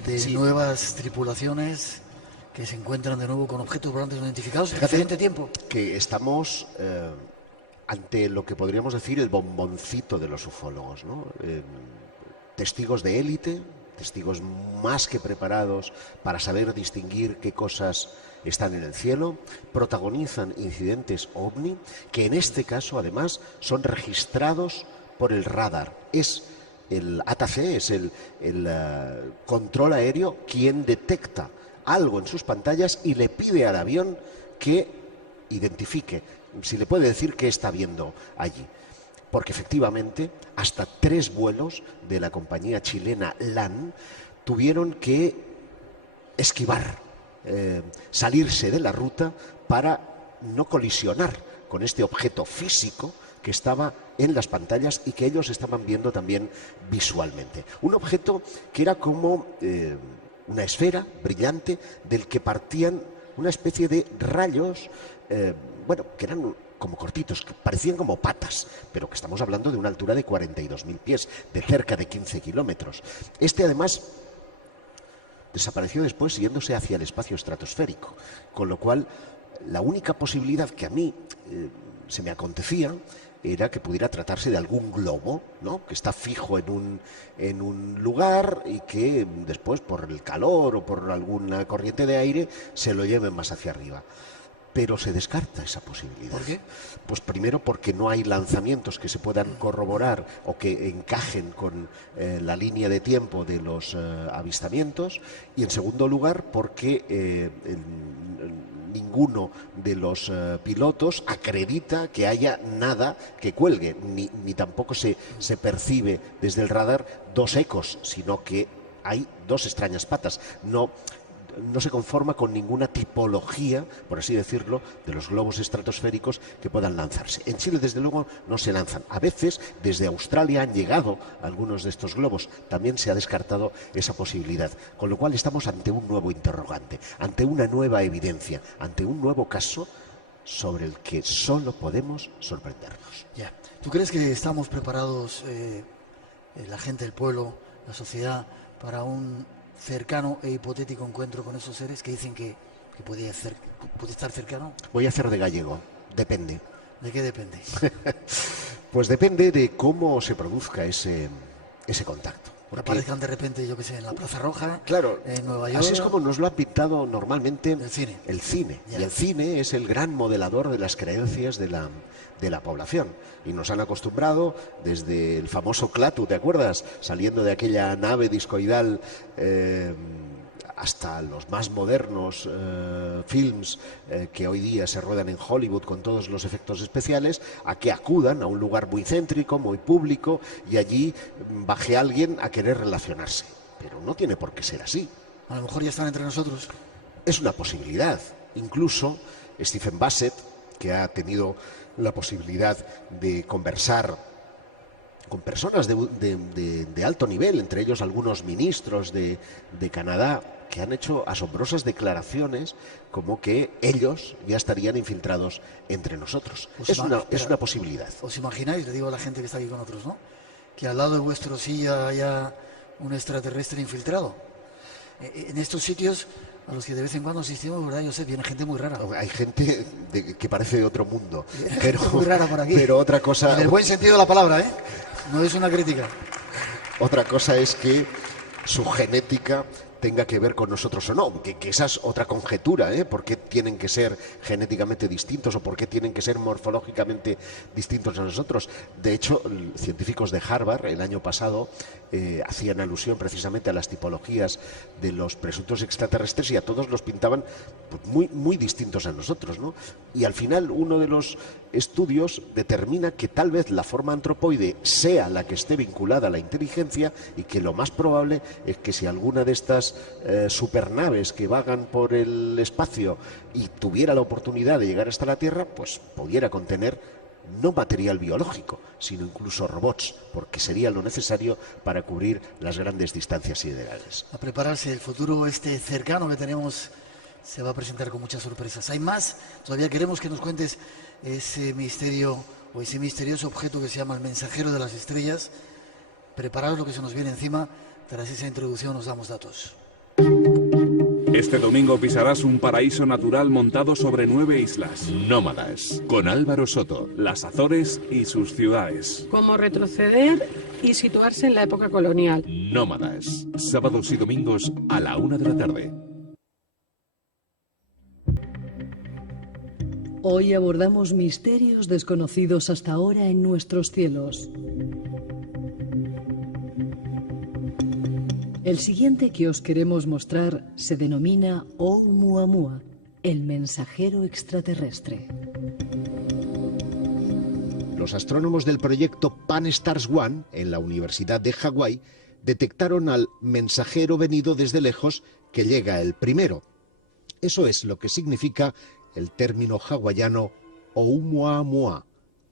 de nuevas tripulaciones que se encuentran de nuevo con objetos volantes no identificados en diferente tiempo. Que estamos ante lo que podríamos decir el bomboncito de los ufólogos, ¿no? Testigos de élite, testigos más que preparados para saber distinguir qué cosas están en el cielo, protagonizan incidentes ovni que en este caso además son registrados por el radar. Es el ATC, es el control aéreo quien detecta algo en sus pantallas y le pide al avión que identifique, si le puede decir qué está viendo allí. porque efectivamente hasta 3 vuelos de la compañía chilena LAN tuvieron que esquivar, salirse de la ruta para no colisionar con este objeto físico que estaba en las pantallas y que ellos estaban viendo también visualmente. Un objeto que era como una esfera brillante del que partían una especie de rayos, que eran como cortitos, que parecían como patas, pero que estamos hablando de una altura de 42.000 pies, de cerca de 15 kilómetros. Este además desapareció después yéndose hacia el espacio estratosférico, con lo cual la única posibilidad que a mí se me acontecía era que pudiera tratarse de algún globo, ¿no?, que está fijo en un lugar y que después, por el calor o por alguna corriente de aire, se lo lleven más hacia arriba. Pero se descarta esa posibilidad. ¿Por qué? Pues primero porque no hay lanzamientos que se puedan corroborar o que encajen con la línea de tiempo de los avistamientos, y en segundo lugar porque ninguno de los pilotos acredita que haya nada que cuelgue, ni tampoco se percibe desde el radar 2 ecos, sino que hay 2 extrañas patas. No se conforma con ninguna tipología, por así decirlo, de los globos estratosféricos que puedan lanzarse. En Chile, desde luego, no se lanzan. A veces, desde Australia han llegado algunos de estos globos. También se ha descartado esa posibilidad. Con lo cual estamos ante un nuevo interrogante, ante una nueva evidencia, ante un nuevo caso sobre el que solo podemos sorprendernos. Ya. ¿Tú crees que estamos preparados, la gente del pueblo, la sociedad, para un cercano e hipotético encuentro con esos seres que dicen que puede estar cercano? Voy a hacer de gallego. Depende. ¿De qué depende? Pues depende de cómo se produzca ese contacto. Porque aparezcan de repente, yo qué sé, en la Plaza Roja, claro, en Nueva York. Así es como nos lo ha pintado normalmente el cine. Y el cine es el gran modelador de las creencias de la población. Y nos han acostumbrado desde el famoso Klaatu, ¿te acuerdas? Saliendo de aquella nave discoidal hasta los más modernos films que hoy día se ruedan en Hollywood con todos los efectos especiales, a que acudan a un lugar muy céntrico, muy público, y allí baje alguien a querer relacionarse. Pero no tiene por qué ser así. A lo mejor ya están entre nosotros. Es una posibilidad. Incluso Stephen Bassett, que ha tenido la posibilidad de conversar con personas de alto nivel, entre ellos algunos ministros de Canadá, que han hecho asombrosas declaraciones como que ellos ya estarían infiltrados entre nosotros. Es una posibilidad. ¿Os imagináis, le digo a la gente que está aquí con nosotros, ¿no?, que al lado de vuestro silla haya un extraterrestre infiltrado? En estos sitios a los que de vez en cuando asistimos, ¿verdad, Josep? Viene gente muy rara. Hay gente que parece de otro mundo. Pero muy rara por aquí. Pero otra cosa... En el buen sentido de la palabra, ¿eh? No es una crítica. Otra cosa es que su genética tenga que ver con nosotros o no, que esa es otra conjetura, ¿eh? ¿Por qué tienen que ser genéticamente distintos o por qué tienen que ser morfológicamente distintos a nosotros? De hecho, científicos de Harvard el año pasado hacían alusión precisamente a las tipologías de los presuntos extraterrestres y a todos los pintaban pues, muy, muy distintos a nosotros, ¿no? Y al final uno de los estudios determina que tal vez la forma antropoide sea la que esté vinculada a la inteligencia y que lo más probable es que si alguna de estas supernaves que vagan por el espacio y tuviera la oportunidad de llegar hasta la Tierra, pues pudiera contener no material biológico, sino incluso robots, porque sería lo necesario para cubrir las grandes distancias siderales. A prepararse, el futuro cercano que tenemos se va a presentar con muchas sorpresas. Hay más, todavía queremos que nos cuentes ese misterio o ese misterioso objeto que se llama el mensajero de las estrellas. Preparaos lo que se nos viene encima. Tras esa introducción nos damos datos. Este domingo pisarás un paraíso natural montado sobre 9 islas. Nómadas, con Álvaro Soto. Las Azores y sus ciudades. Cómo retroceder y situarse en la época colonial. Nómadas, sábados y domingos a la 1 de la tarde. Hoy abordamos misterios desconocidos hasta ahora en nuestros cielos. El siguiente que os queremos mostrar se denomina Oumuamua, el mensajero extraterrestre. los astrónomos del proyecto Pan-STARRS-1 en la Universidad de Hawái detectaron al mensajero venido desde lejos que llega el primero. Eso es lo que significa el término hawaiano Oumuamua,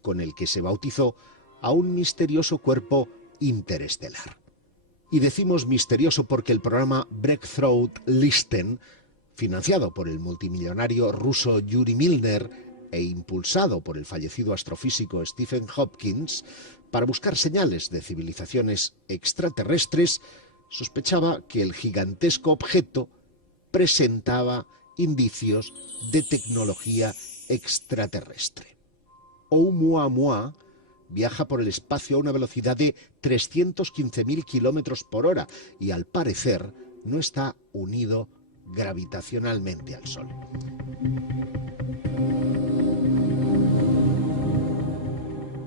con el que se bautizó a un misterioso cuerpo interestelar. Y decimos misterioso porque el programa Breakthrough Listen, financiado por el multimillonario ruso Yuri Milner e impulsado por el fallecido astrofísico Stephen Hopkins, para buscar señales de civilizaciones extraterrestres, sospechaba que el gigantesco objeto presentaba indicios de tecnología extraterrestre. Oumuamua viaja por el espacio a una velocidad de 315.000 kilómetros por hora y, al parecer, no está unido gravitacionalmente al Sol.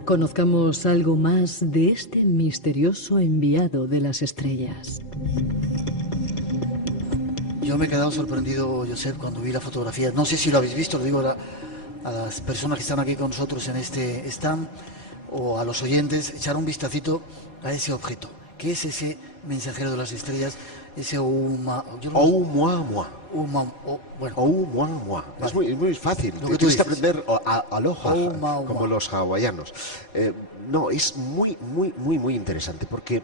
Conozcamos algo más de este misterioso enviado de las estrellas. Yo me he quedado sorprendido, Josep, cuando vi la fotografía. No sé si lo habéis visto, lo digo a las personas que están aquí con nosotros en este stand o a los oyentes, echar un vistacito a ese objeto. ¿Qué es ese mensajero de las estrellas? Ese Oumuamua. Oumuamua. Es muy fácil. Tienes que aprender aloha, como los hawaianos. No, es muy interesante porque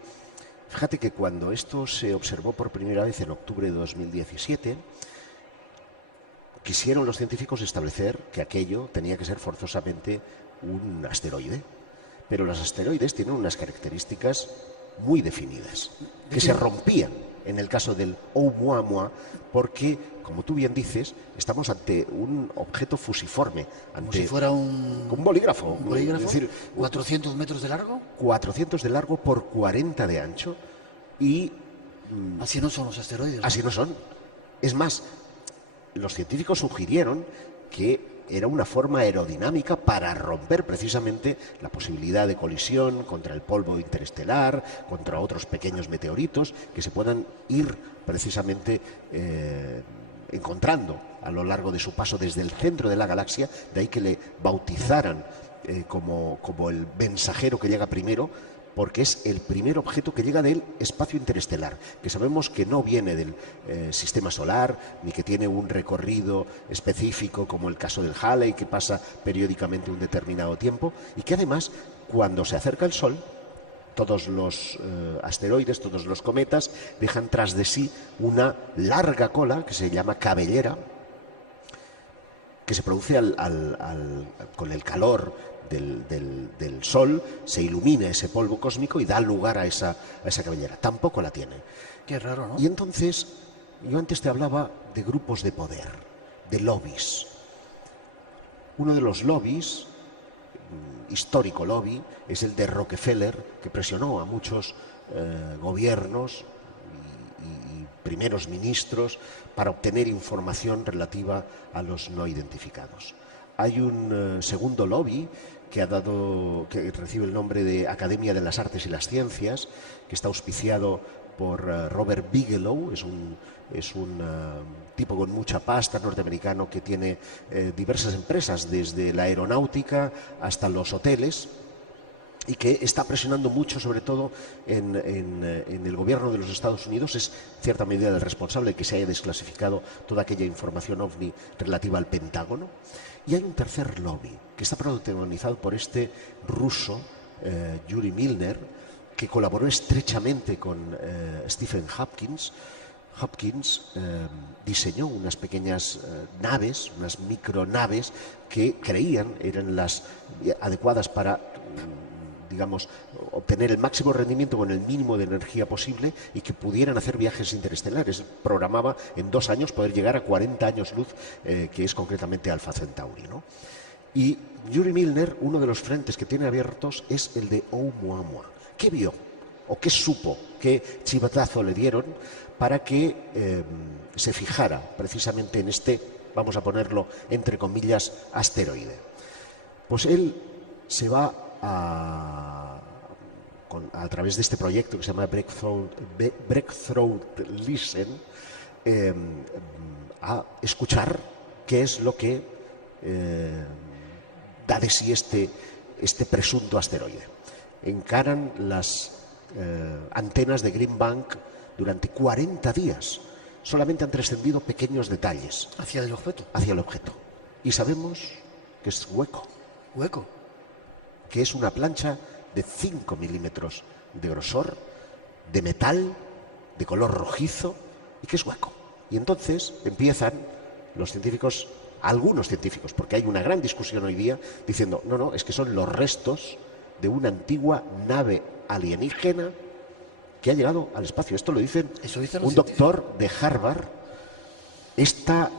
fíjate que cuando esto se observó por primera vez en octubre de 2017, quisieron los científicos establecer que aquello tenía que ser forzosamente un asteroide. Pero los asteroides tienen unas características muy definidas, que se rompían en el caso del Oumuamua, porque, como tú bien dices, estamos ante un objeto fusiforme. Como si fuera un bolígrafo. ¿Un bolígrafo? Es decir, 400 metros de largo. 400 de largo por 40 de ancho. Y así no son los asteroides. Así no son. Es más, los científicos sugirieron que era una forma aerodinámica para romper precisamente la posibilidad de colisión contra el polvo interestelar, contra otros pequeños meteoritos que se puedan ir precisamente encontrando a lo largo de su paso desde el centro de la galaxia. De ahí que le bautizaran como el mensajero que llega primero, porque es el primer objeto que llega del espacio interestelar, que sabemos que no viene del sistema solar, ni que tiene un recorrido específico como el caso del Halley, que pasa periódicamente un determinado tiempo, y que además, cuando se acerca al Sol, todos los asteroides, todos los cometas, dejan tras de sí una larga cola que se llama cabellera, que se produce con el calor del Sol, se ilumina ese polvo cósmico y da lugar a esa cabellera. Tampoco la tiene. Qué raro, ¿no? Y entonces, yo antes te hablaba de grupos de poder, de lobbies. Uno de los lobbies, histórico lobby, es el de Rockefeller, que presionó a muchos gobiernos y primeros ministros para obtener información relativa a los no identificados. Hay un segundo lobby que recibe el nombre de Academia de las Artes y las Ciencias, que está auspiciado por Robert Bigelow. Es un tipo con mucha pasta, norteamericano, que tiene diversas empresas, desde la aeronáutica hasta los hoteles, y que está presionando mucho, sobre todo en el gobierno de los Estados Unidos. Es cierta medida el responsable de que se haya desclasificado toda aquella información OVNI relativa al Pentágono. Y hay un tercer lobby que está protagonizado por este ruso, Yuri Milner, que colaboró estrechamente con Stephen Hopkins. Hopkins diseñó unas pequeñas naves, unas micronaves que creían eran las adecuadas para obtener el máximo rendimiento con el mínimo de energía posible y que pudieran hacer viajes interestelares. Programaba en 2 años poder llegar a 40 años luz, que es concretamente Alpha Centauri, ¿no? Y Yuri Milner, uno de los frentes que tiene abiertos es el de Oumuamua. ¿Qué vio? ¿O qué supo? ¿Qué chivatazo le dieron para que se fijara precisamente en este, vamos a ponerlo entre comillas, asteroide? Pues él se va a través de este proyecto que se llama Breakthrough Listen, a escuchar qué es lo que da de sí este este presunto asteroide. Encaran las antenas de Green Bank durante 40 días. Solamente han trascendido pequeños detalles. Hacia el objeto. Hacia el objeto. Y sabemos que es hueco. ¿Hueco? Que es una plancha de 5 milímetros de grosor, de metal, de color rojizo, y que es hueco. Y entonces empiezan los científicos, algunos científicos, porque hay una gran discusión hoy día, diciendo, no, es que son los restos de una antigua nave alienígena que ha llegado al espacio. Esto lo dicen un doctor de Harvard. Esta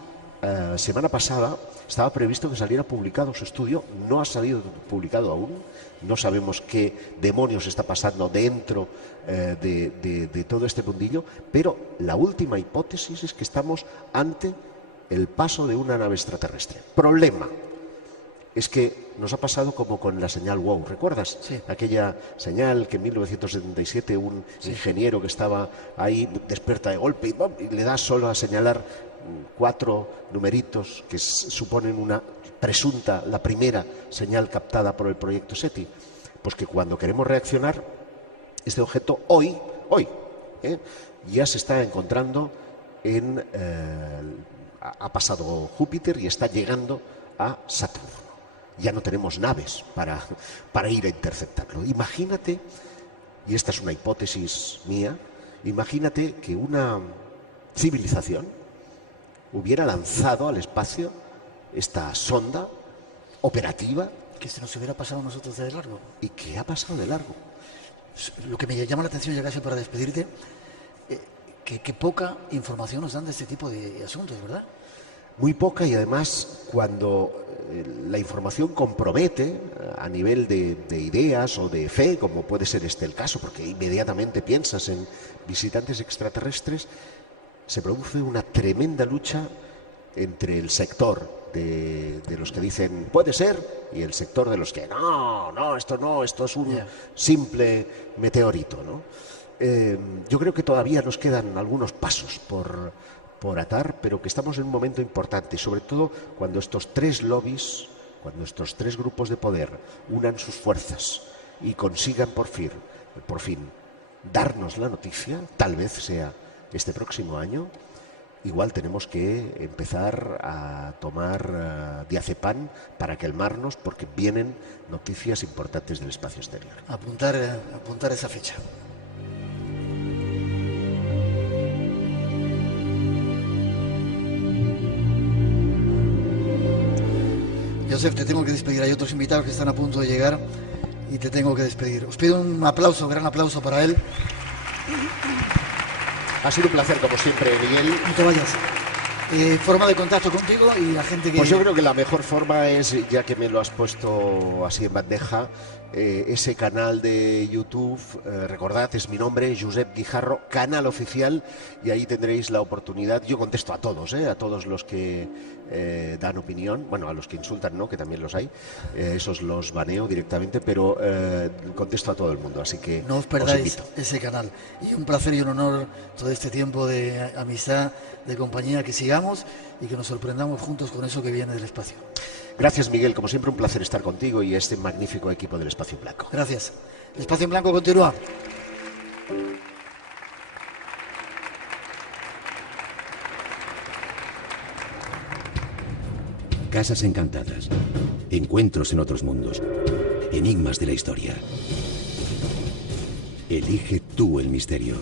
semana pasada estaba previsto que saliera publicado su estudio, no ha salido publicado aún, no sabemos qué demonios está pasando dentro de todo este mundillo, pero la última hipótesis es que estamos ante el paso de una nave extraterrestre. Problema es que nos ha pasado como con la señal WOW, ¿recuerdas? Sí. Aquella señal que en 1977 un ingeniero que estaba ahí despierta de golpe y le da solo a señalar 4 numeritos que suponen una presunta, la primera señal captada por el proyecto SETI. Pues que cuando queremos reaccionar, este objeto hoy, ya se está encontrando ha pasado Júpiter y está llegando a Saturno. Ya no tenemos naves para ir a interceptarlo. Imagínate, y esta es una hipótesis mía, imagínate que una civilización hubiera lanzado al espacio esta sonda operativa. Que se nos hubiera pasado a nosotros de largo. ¿Y qué ha pasado de largo? Lo que me llama la atención, ya casi para despedirte, que poca información nos dan de este tipo de asuntos, ¿verdad? Muy poca, y además cuando la información compromete a nivel de ideas o de fe, como puede ser el caso, porque inmediatamente piensas en visitantes extraterrestres, se produce una tremenda lucha entre el sector de los que dicen puede ser y el sector de los que no, esto es un simple meteorito, ¿no? Yo creo que todavía nos quedan algunos pasos por atar, pero que estamos en un momento importante, sobre todo cuando estos 3 lobbies, cuando estos 3 grupos de poder unan sus fuerzas y consigan por fin darnos la noticia, tal vez sea este próximo año. Igual tenemos que empezar a tomar diazepam para calmarnos, porque vienen noticias importantes del espacio exterior. Apuntar esa fecha. Josep, te tengo que despedir. Hay otros invitados que están a punto de llegar y te tengo que despedir. Os pido un aplauso, gran aplauso para él. Ha sido un placer, como siempre, Miguel. No te vayas. Forma de contacto contigo y la gente que... Pues yo creo que la mejor forma es, ya que me lo has puesto así en bandeja, ese canal de YouTube, recordad, es mi nombre, Josep Guijarro, canal oficial, y ahí tendréis la oportunidad. Yo contesto a todos los que dan opinión, bueno, a los que insultan, ¿no?, que también los hay, esos los baneo directamente, pero contesto a todo el mundo, así que no os perdáis ese canal. Y un placer y un honor todo este tiempo de amistad, de compañía, que sigamos y que nos sorprendamos juntos con eso que viene del espacio. Gracias, Miguel, como siempre un placer estar contigo y este magnífico equipo del Espacio en Blanco. Gracias. El Espacio en Blanco continúa. Casas encantadas, encuentros en otros mundos, enigmas de la historia. Elige tú el misterio.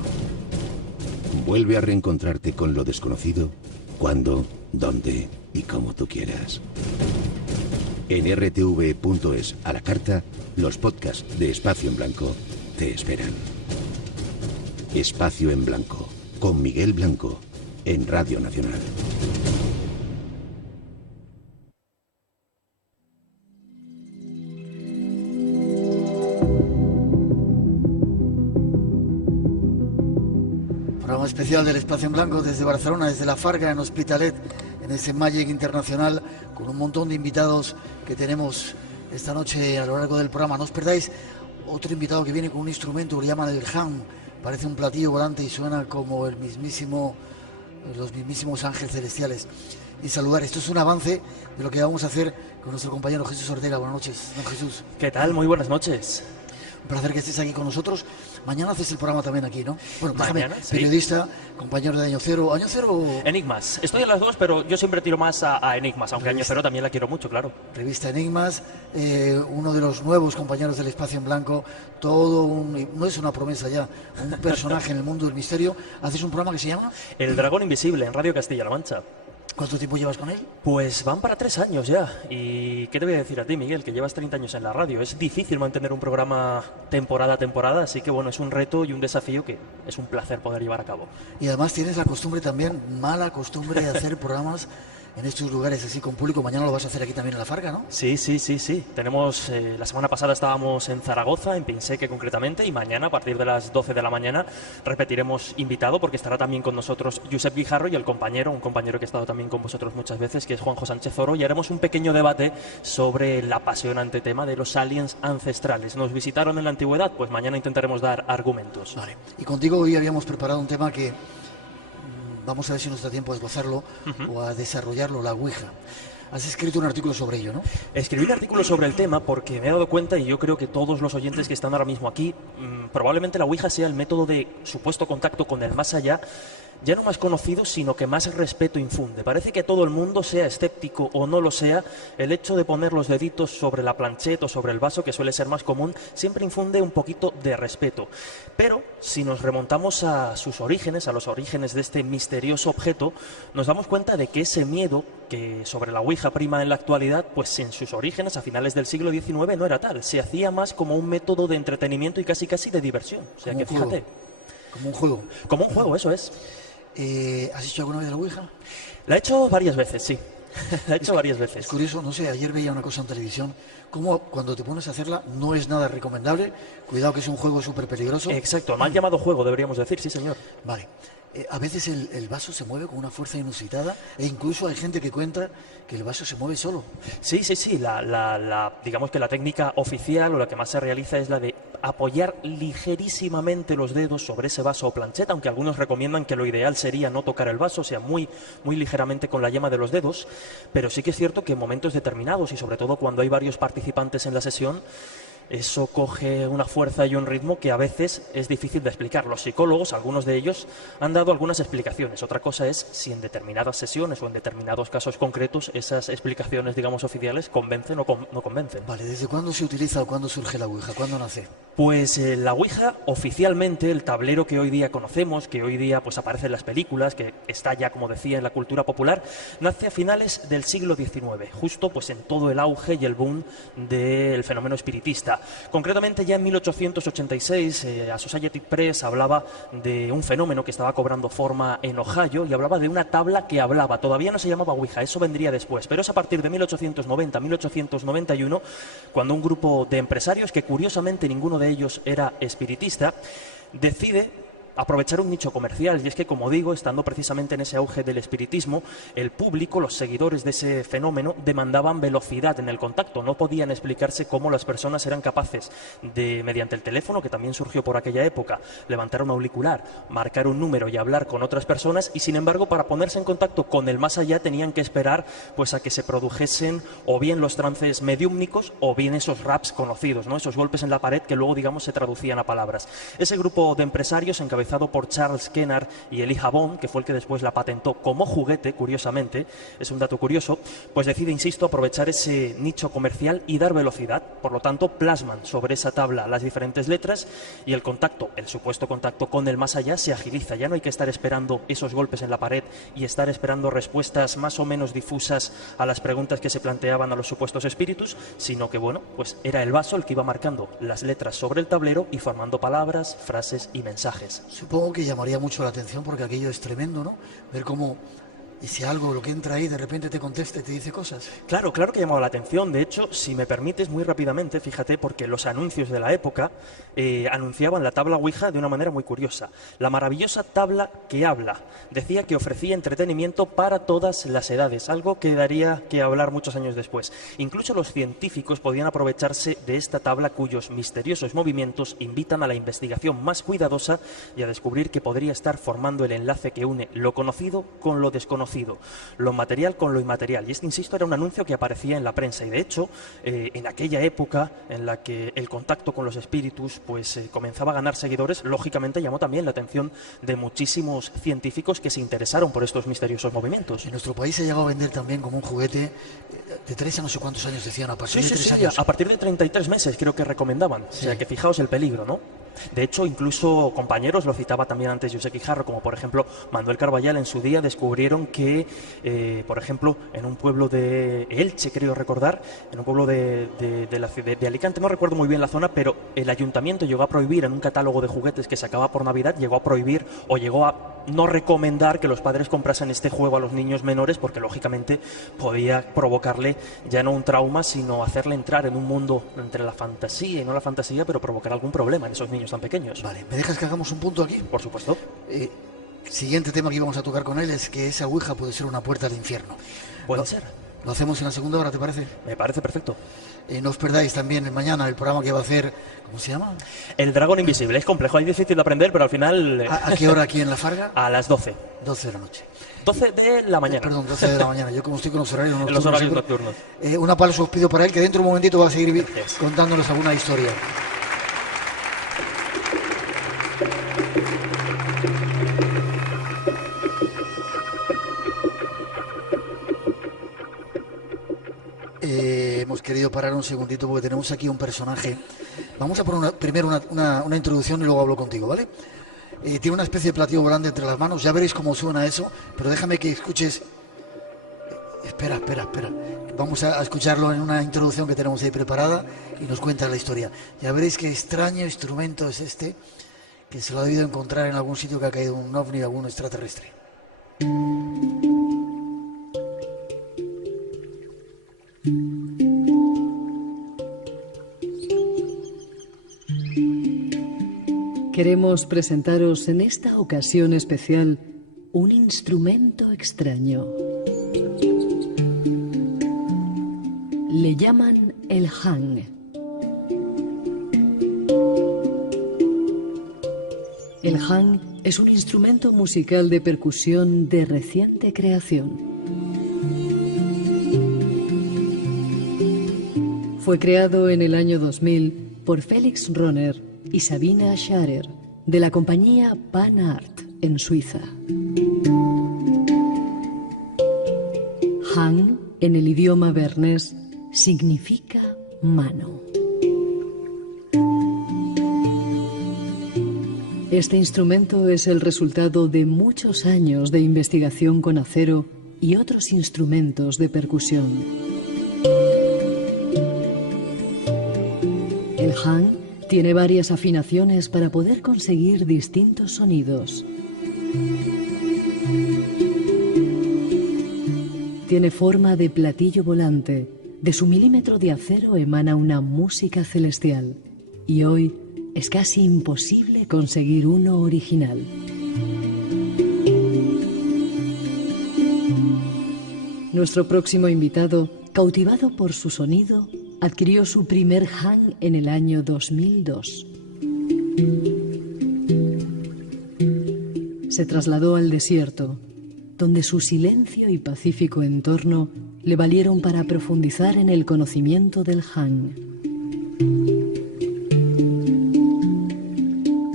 Vuelve a reencontrarte con lo desconocido, cuando, dónde y como tú quieras. En rtv.es a la carta, los podcasts de Espacio en Blanco te esperan. Espacio en Blanco, con Miguel Blanco, en Radio Nacional. Programa especial del Espacio en Blanco desde Barcelona, desde La Farga, en Hospitalet, en ese Magic Internacional, con un montón de invitados que tenemos esta noche a lo largo del programa. No os perdáis otro invitado que viene con un instrumento que le llaman el Han. Parece un platillo volante y suena como el mismísimo los mismísimos ángeles celestiales, y saludar. Esto es un avance de lo que vamos a hacer con nuestro compañero Jesús Ortega. Buenas noches, don Jesús. ¿Qué tal? Muy buenas noches. Un placer que estés aquí con nosotros. Mañana haces el programa también aquí, ¿no? Bueno, mañana, sí. Periodista, compañero de Año Cero. ¿Año Cero? Enigmas. Estoy en las dos, pero yo siempre tiro más a Enigmas, aunque Año Cero también la quiero mucho, claro. Revista Enigmas, uno de los nuevos compañeros del Espacio en Blanco, no es una promesa ya, un personaje en el mundo del misterio. ¿Haces un programa que se llama? El Dragón Invisible, en Radio Castilla-La Mancha. ¿Cuánto tiempo llevas con él? Pues van para 3 años ya. ¿Y qué te voy a decir a ti, Miguel, que llevas 30 años en la radio? Es difícil mantener un programa temporada a temporada, así que bueno, es un reto y un desafío que es un placer poder llevar a cabo. Y además tienes la costumbre también, mala costumbre, de hacer programas en estos lugares así con público. Mañana lo vas a hacer aquí también en La Farga, ¿no? Sí. Tenemos, la semana pasada estábamos en Zaragoza, en Pinseque concretamente, y mañana a partir de las 12 de la mañana repetiremos invitado, porque estará también con nosotros Josep Guijarro y un compañero que ha estado también con vosotros muchas veces, que es Juanjo Sánchez Oro, y haremos un pequeño debate sobre el apasionante tema de los aliens ancestrales. ¿Nos visitaron en la antigüedad? Pues mañana intentaremos dar argumentos. Vale. Y contigo hoy habíamos preparado un tema que vamos a ver si nos da tiempo a esbozarlo o a desarrollarlo, la Ouija. Has escrito un artículo sobre ello, ¿no? Escribí un artículo sobre el tema porque me he dado cuenta, y yo creo que todos los oyentes que están ahora mismo aquí, probablemente la Ouija sea el método de supuesto contacto con el más allá, ya no más conocido, sino que más respeto infunde. Parece que todo el mundo, sea escéptico o no lo sea, el hecho de poner los deditos sobre la plancheta o sobre el vaso, que suele ser más común, siempre infunde un poquito de respeto. Pero si nos remontamos a sus orígenes, a los orígenes de este misterioso objeto, nos damos cuenta de que ese miedo que sobre la Ouija prima en la actualidad, pues en sus orígenes, a finales del siglo XIX, no era tal. Se hacía más como un método de entretenimiento y casi de diversión. O sea que fíjate. Como un juego. Como un juego, eso es. ¿Has hecho alguna vez la Ouija? La he hecho varias veces, sí. La he hecho varias veces. Es curioso, no sé, ayer veía una cosa en televisión, como cuando te pones a hacerla no es nada recomendable. Cuidado que es un juego súper peligroso. Exacto, mal llamado juego, deberíamos decir, sí señor. Vale. A veces el vaso se mueve con una fuerza inusitada, e incluso hay gente que cuenta que el vaso se mueve solo. Sí. Digamos que la técnica oficial, o la que más se realiza, es la de apoyar ligerísimamente los dedos sobre ese vaso o plancheta, aunque algunos recomiendan que lo ideal sería no tocar el vaso, o sea, muy ligeramente con la yema de los dedos. Pero sí que es cierto que en momentos determinados, y sobre todo cuando hay varios participantes en la sesión, eso coge una fuerza y un ritmo que a veces es difícil de explicar. Los psicólogos, algunos de ellos, han dado algunas explicaciones. Otra cosa es si en determinadas sesiones o en determinados casos concretos esas explicaciones, digamos, oficiales convencen o no convencen. Vale, ¿desde cuándo se utiliza o cuándo surge la Ouija? ¿Cuándo nace? Pues la Ouija, oficialmente, el tablero que hoy día conocemos, que hoy día pues aparece en las películas, que está ya, como decía, en la cultura popular, nace a finales del siglo XIX, justo pues en todo el auge y el boom del fenómeno espiritista. Concretamente, ya en 1886, Associated Press hablaba de un fenómeno que estaba cobrando forma en Ohio, y hablaba de una tabla que hablaba. Todavía no se llamaba Ouija, eso vendría después, pero es a partir de 1890-1891 cuando un grupo de empresarios, que curiosamente ninguno de ellos era espiritista, decide aprovechar un nicho comercial. Y es que, como digo, estando precisamente en ese auge del espiritismo, el público, los seguidores de ese fenómeno, demandaban velocidad en el contacto. No podían explicarse cómo las personas eran capaces de, mediante el teléfono, que también surgió por aquella época, levantar un auricular, marcar un número y hablar con otras personas, y sin embargo, para ponerse en contacto con el más allá tenían que esperar pues a que se produjesen o bien los trances mediúmnicos o bien esos raps conocidos, ¿no? Esos golpes en la pared que luego, digamos, se traducían a palabras. Ese grupo de empresarios, encabezado por Charles Kennard y Elijah Bond, que fue el que después la patentó como juguete, curiosamente, es un dato curioso, pues decide, insisto, aprovechar ese nicho comercial y dar velocidad. Por lo tanto, plasman sobre esa tabla las diferentes letras, y el contacto, el supuesto contacto con el más allá, se agiliza. Ya no hay que estar esperando esos golpes en la pared y estar esperando respuestas más o menos difusas a las preguntas que se planteaban a los supuestos espíritus, sino que, bueno, pues era el vaso el que iba marcando las letras sobre el tablero y formando palabras, frases y mensajes. Supongo que llamaría mucho la atención, porque aquello es tremendo, ¿no? Ver cómo ese algo, lo que entra ahí, de repente te contesta y te dice cosas. Claro que llamaba la atención. De hecho, si me permites, muy rápidamente, fíjate, porque los anuncios de la época anunciaban la tabla Ouija de una manera muy curiosa. La maravillosa tabla que habla. decía que ofrecía entretenimiento para todas las edades, algo que daría que hablar muchos años después. Incluso los científicos podían aprovecharse de esta tabla cuyos misteriosos movimientos invitan a la investigación más cuidadosa y a descubrir que podría estar formando el enlace que une lo conocido con lo desconocido, lo material con lo inmaterial. Y este, insisto, era un anuncio que aparecía en la prensa y, de hecho, en aquella época en la que el contacto con los espíritus pues comenzaba a ganar seguidores, lógicamente llamó también la atención de muchísimos científicos que se interesaron por estos misteriosos movimientos. En nuestro país se llegó a vender también como un juguete de 3 a no sé cuántos años decían, a partir de 3 años. A partir de 33 meses creo que recomendaban, sí. O sea que fijaos el peligro, ¿no? De hecho, incluso compañeros, lo citaba también antes José Quijarro, como por ejemplo Manuel Carballal, en su día descubrieron que, por ejemplo, en un pueblo de Elche, creo recordar, en un pueblo de Alicante, no recuerdo muy bien la zona, pero el ayuntamiento llegó a prohibir en un catálogo de juguetes que se acababa por Navidad, llegó a prohibir o llegó a no recomendar que los padres comprasen este juego a los niños menores, porque lógicamente podía provocarle ya no un trauma, sino hacerle entrar en un mundo entre la fantasía y no la fantasía, pero provocar algún problema en esos niños tan pequeños. Vale, ¿me dejas que hagamos un punto aquí? Por supuesto. Siguiente tema que íbamos a tocar con él es que esa ouija puede ser una puerta al infierno. Puede ser. ¿Lo hacemos en la segunda hora, te parece? Me parece perfecto. No os perdáis también mañana el programa que va a hacer, ¿cómo se llama? El Dragón Invisible. Es complejo, es difícil de aprender, pero al final... ¿A qué hora aquí en La Farga? A las 12. 12 de la noche. 12 de la mañana. Perdón, 12 de la mañana. Yo como estoy con los horarios nocturnos. Los horarios nocturnos. Un aplauso os pido para él, que dentro de un momentito va a seguir contándonos alguna historia. Hemos querido parar un segundito porque tenemos aquí un personaje. Vamos a poner primero una introducción y luego hablo contigo, ¿vale? Tiene una especie de platillo grande entre las manos, ya veréis cómo suena eso, pero déjame que escuches. Espera. Vamos a escucharlo en una introducción que tenemos ahí preparada y nos cuenta la historia. Ya veréis qué extraño instrumento es este, que se lo ha debido encontrar en algún sitio que ha caído un ovni, algún extraterrestre. Queremos presentaros en esta ocasión especial un instrumento extraño. Le llaman el hang. El hang es un instrumento musical de percusión de reciente creación. Fue creado en el año 2000 por Felix Ronner y Sabina Scharer, de la compañía Pan Art, en Suiza. Hang, en el idioma bernés, significa mano. Este instrumento es el resultado de muchos años de investigación con acero y otros instrumentos de percusión. El hang tiene varias afinaciones para poder conseguir distintos sonidos. Tiene forma de platillo volante. De su milímetro de acero emana una música celestial. Y hoy es casi imposible conseguir uno original. Nuestro próximo invitado, cautivado por su sonido, adquirió su primer hang en el año 2002. Se trasladó al desierto, donde su silencio y pacífico entorno le valieron para profundizar en el conocimiento del hang.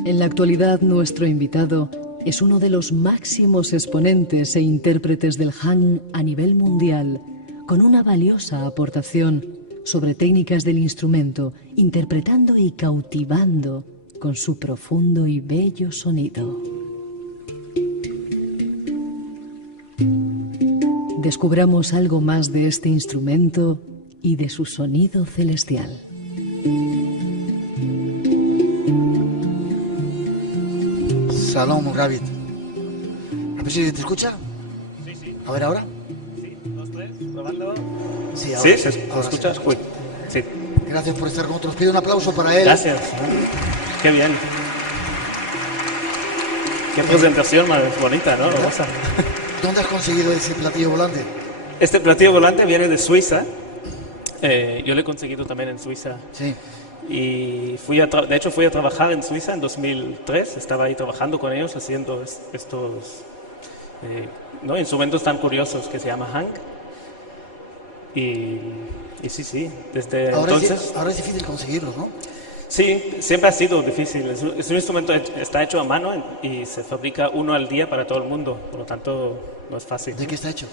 En la actualidad, nuestro invitado es uno de los máximos exponentes e intérpretes del hang a nivel mundial, con una valiosa aportación sobre técnicas del instrumento, interpretando y cautivando con su profundo y bello sonido. Descubramos algo más de este instrumento y de su sonido celestial. Salón Rabbit. A ver si te escucha. Sí. A ver ahora. Sí, 2, 3, probando. Sí, ahora ¿Se escucha? Uy, sí. Gracias por estar con nosotros. Pido un aplauso para él. Gracias. Qué bien. Qué presentación más bonita, ¿no? Rosa. ¿Dónde has conseguido ese platillo volante? Este platillo volante viene de Suiza. Yo lo he conseguido también en Suiza. Sí. Y de hecho fui a trabajar en Suiza en 2003. Estaba ahí trabajando con ellos haciendo estos ¿no? instrumentos tan curiosos que se llama hang. Y sí, desde entonces... Ahora es difícil conseguirlos, ¿no? Sí, siempre ha sido difícil. Es un instrumento, está hecho a mano y se fabrica uno al día para todo el mundo. Por lo tanto, no es fácil. ¿De qué está hecho?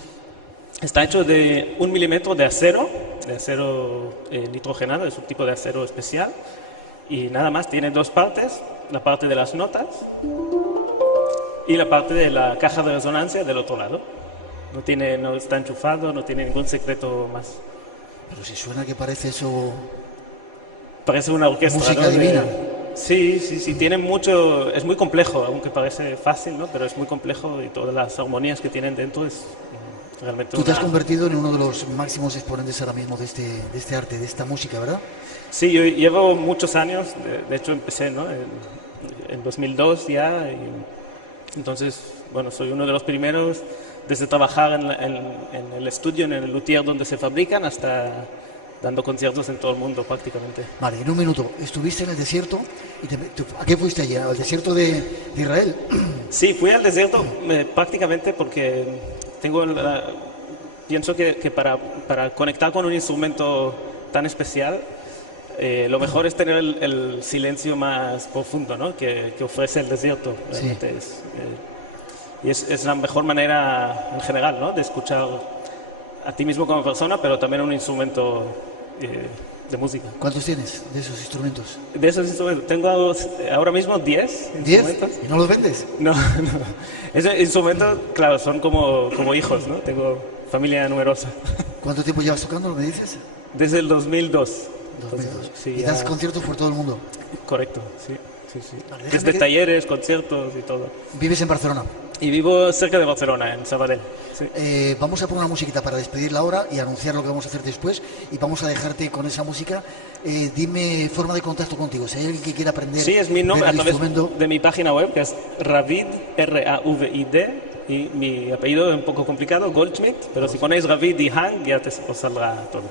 Está hecho de 1 milímetro de acero nitrogenado, es un tipo de acero especial. Y nada más, tiene 2 partes, la parte de las notas y la parte de la caja de resonancia del otro lado. No está enchufado, no tiene ningún secreto más. Pero si suena que parece eso... Parece una orquesta, música ¿no? divina. Sí, tiene mucho... Es muy complejo, aunque parece fácil, ¿no? Pero es muy complejo y todas las armonías que tienen dentro es realmente... Tú te has convertido en uno de los máximos exponentes ahora mismo de este arte, de esta música, ¿verdad? Sí, yo llevo muchos años, de hecho empecé, ¿no? en 2002 ya, y entonces, bueno, soy uno de los primeros desde trabajar en el estudio, en el luthier donde se fabrican, hasta dando conciertos en todo el mundo prácticamente. Vale, en un minuto, estuviste en el desierto, ¿a qué fuiste allí? ¿Al desierto de Israel? Sí, fui al desierto prácticamente porque pienso que para conectar con un instrumento tan especial, lo mejor es tener el silencio más profundo, ¿no? que ofrece el desierto. Realmente y es la mejor manera en general, ¿no? de escuchar a ti mismo como persona, pero también un instrumento de música. ¿Cuántos tienes de esos instrumentos? De esos instrumentos tengo ahora mismo 10 instrumentos. ¿10? ¿Y no los vendes? No. Esos instrumentos, claro, son como hijos, ¿no? Tengo familia numerosa. ¿Cuánto tiempo llevas tocando, me dices? Desde el 2002. 2002. Sí, ¿Y das conciertos por todo el mundo? Correcto, sí. Vale, desde talleres, conciertos y todo. ¿Vives en Barcelona? Y vivo cerca de Barcelona, en Sabadell. Sí. Vamos a poner una musiquita para despedir la hora y anunciar lo que vamos a hacer después. Y vamos a dejarte con esa música. Dime forma de contacto contigo. Si hay alguien que quiera aprender. Sí, es mi nombre a través de mi página web, que es Ravid, R-A-V-I-D. Y mi apellido es un poco complicado, Goldschmidt. Pero si ponéis Ravid y Hang, ya os saldrá todo.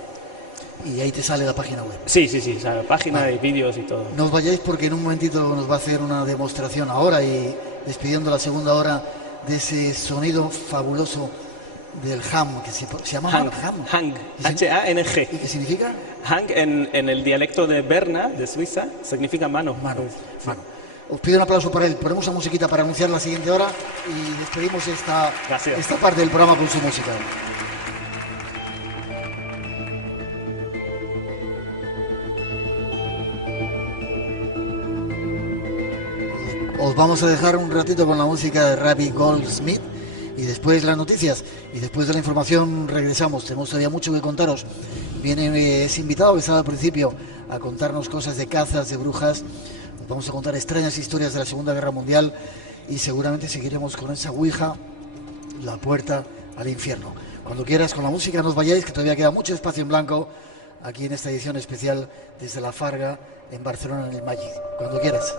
Y ahí te sale la página web. Sí, la página y vídeos y todo. No os vayáis porque en un momentito nos va a hacer una demostración ahora y despidiendo la segunda hora de ese sonido fabuloso del ham, que se llama Hang. H-A-N-G. ¿Y qué significa? Hang en el dialecto de Berna, de Suiza, significa mano. Mano. Os pido un aplauso para él. Ponemos una musiquita para anunciar la siguiente hora y despedimos esta parte del programa con su música. Os vamos a dejar un ratito con la música de Ravi Goldsmith y después las noticias y después de la información regresamos. Tenemos todavía mucho que contaros. Viene ese invitado que estaba al principio a contarnos cosas de cazas, de brujas. Nos vamos a contar extrañas historias de la Segunda Guerra Mundial y seguramente seguiremos con esa ouija, la puerta al infierno. Cuando quieras con la música no os vayáis, que todavía queda mucho espacio en blanco aquí en esta edición especial desde La Farga en Barcelona en el Magic. Cuando quieras.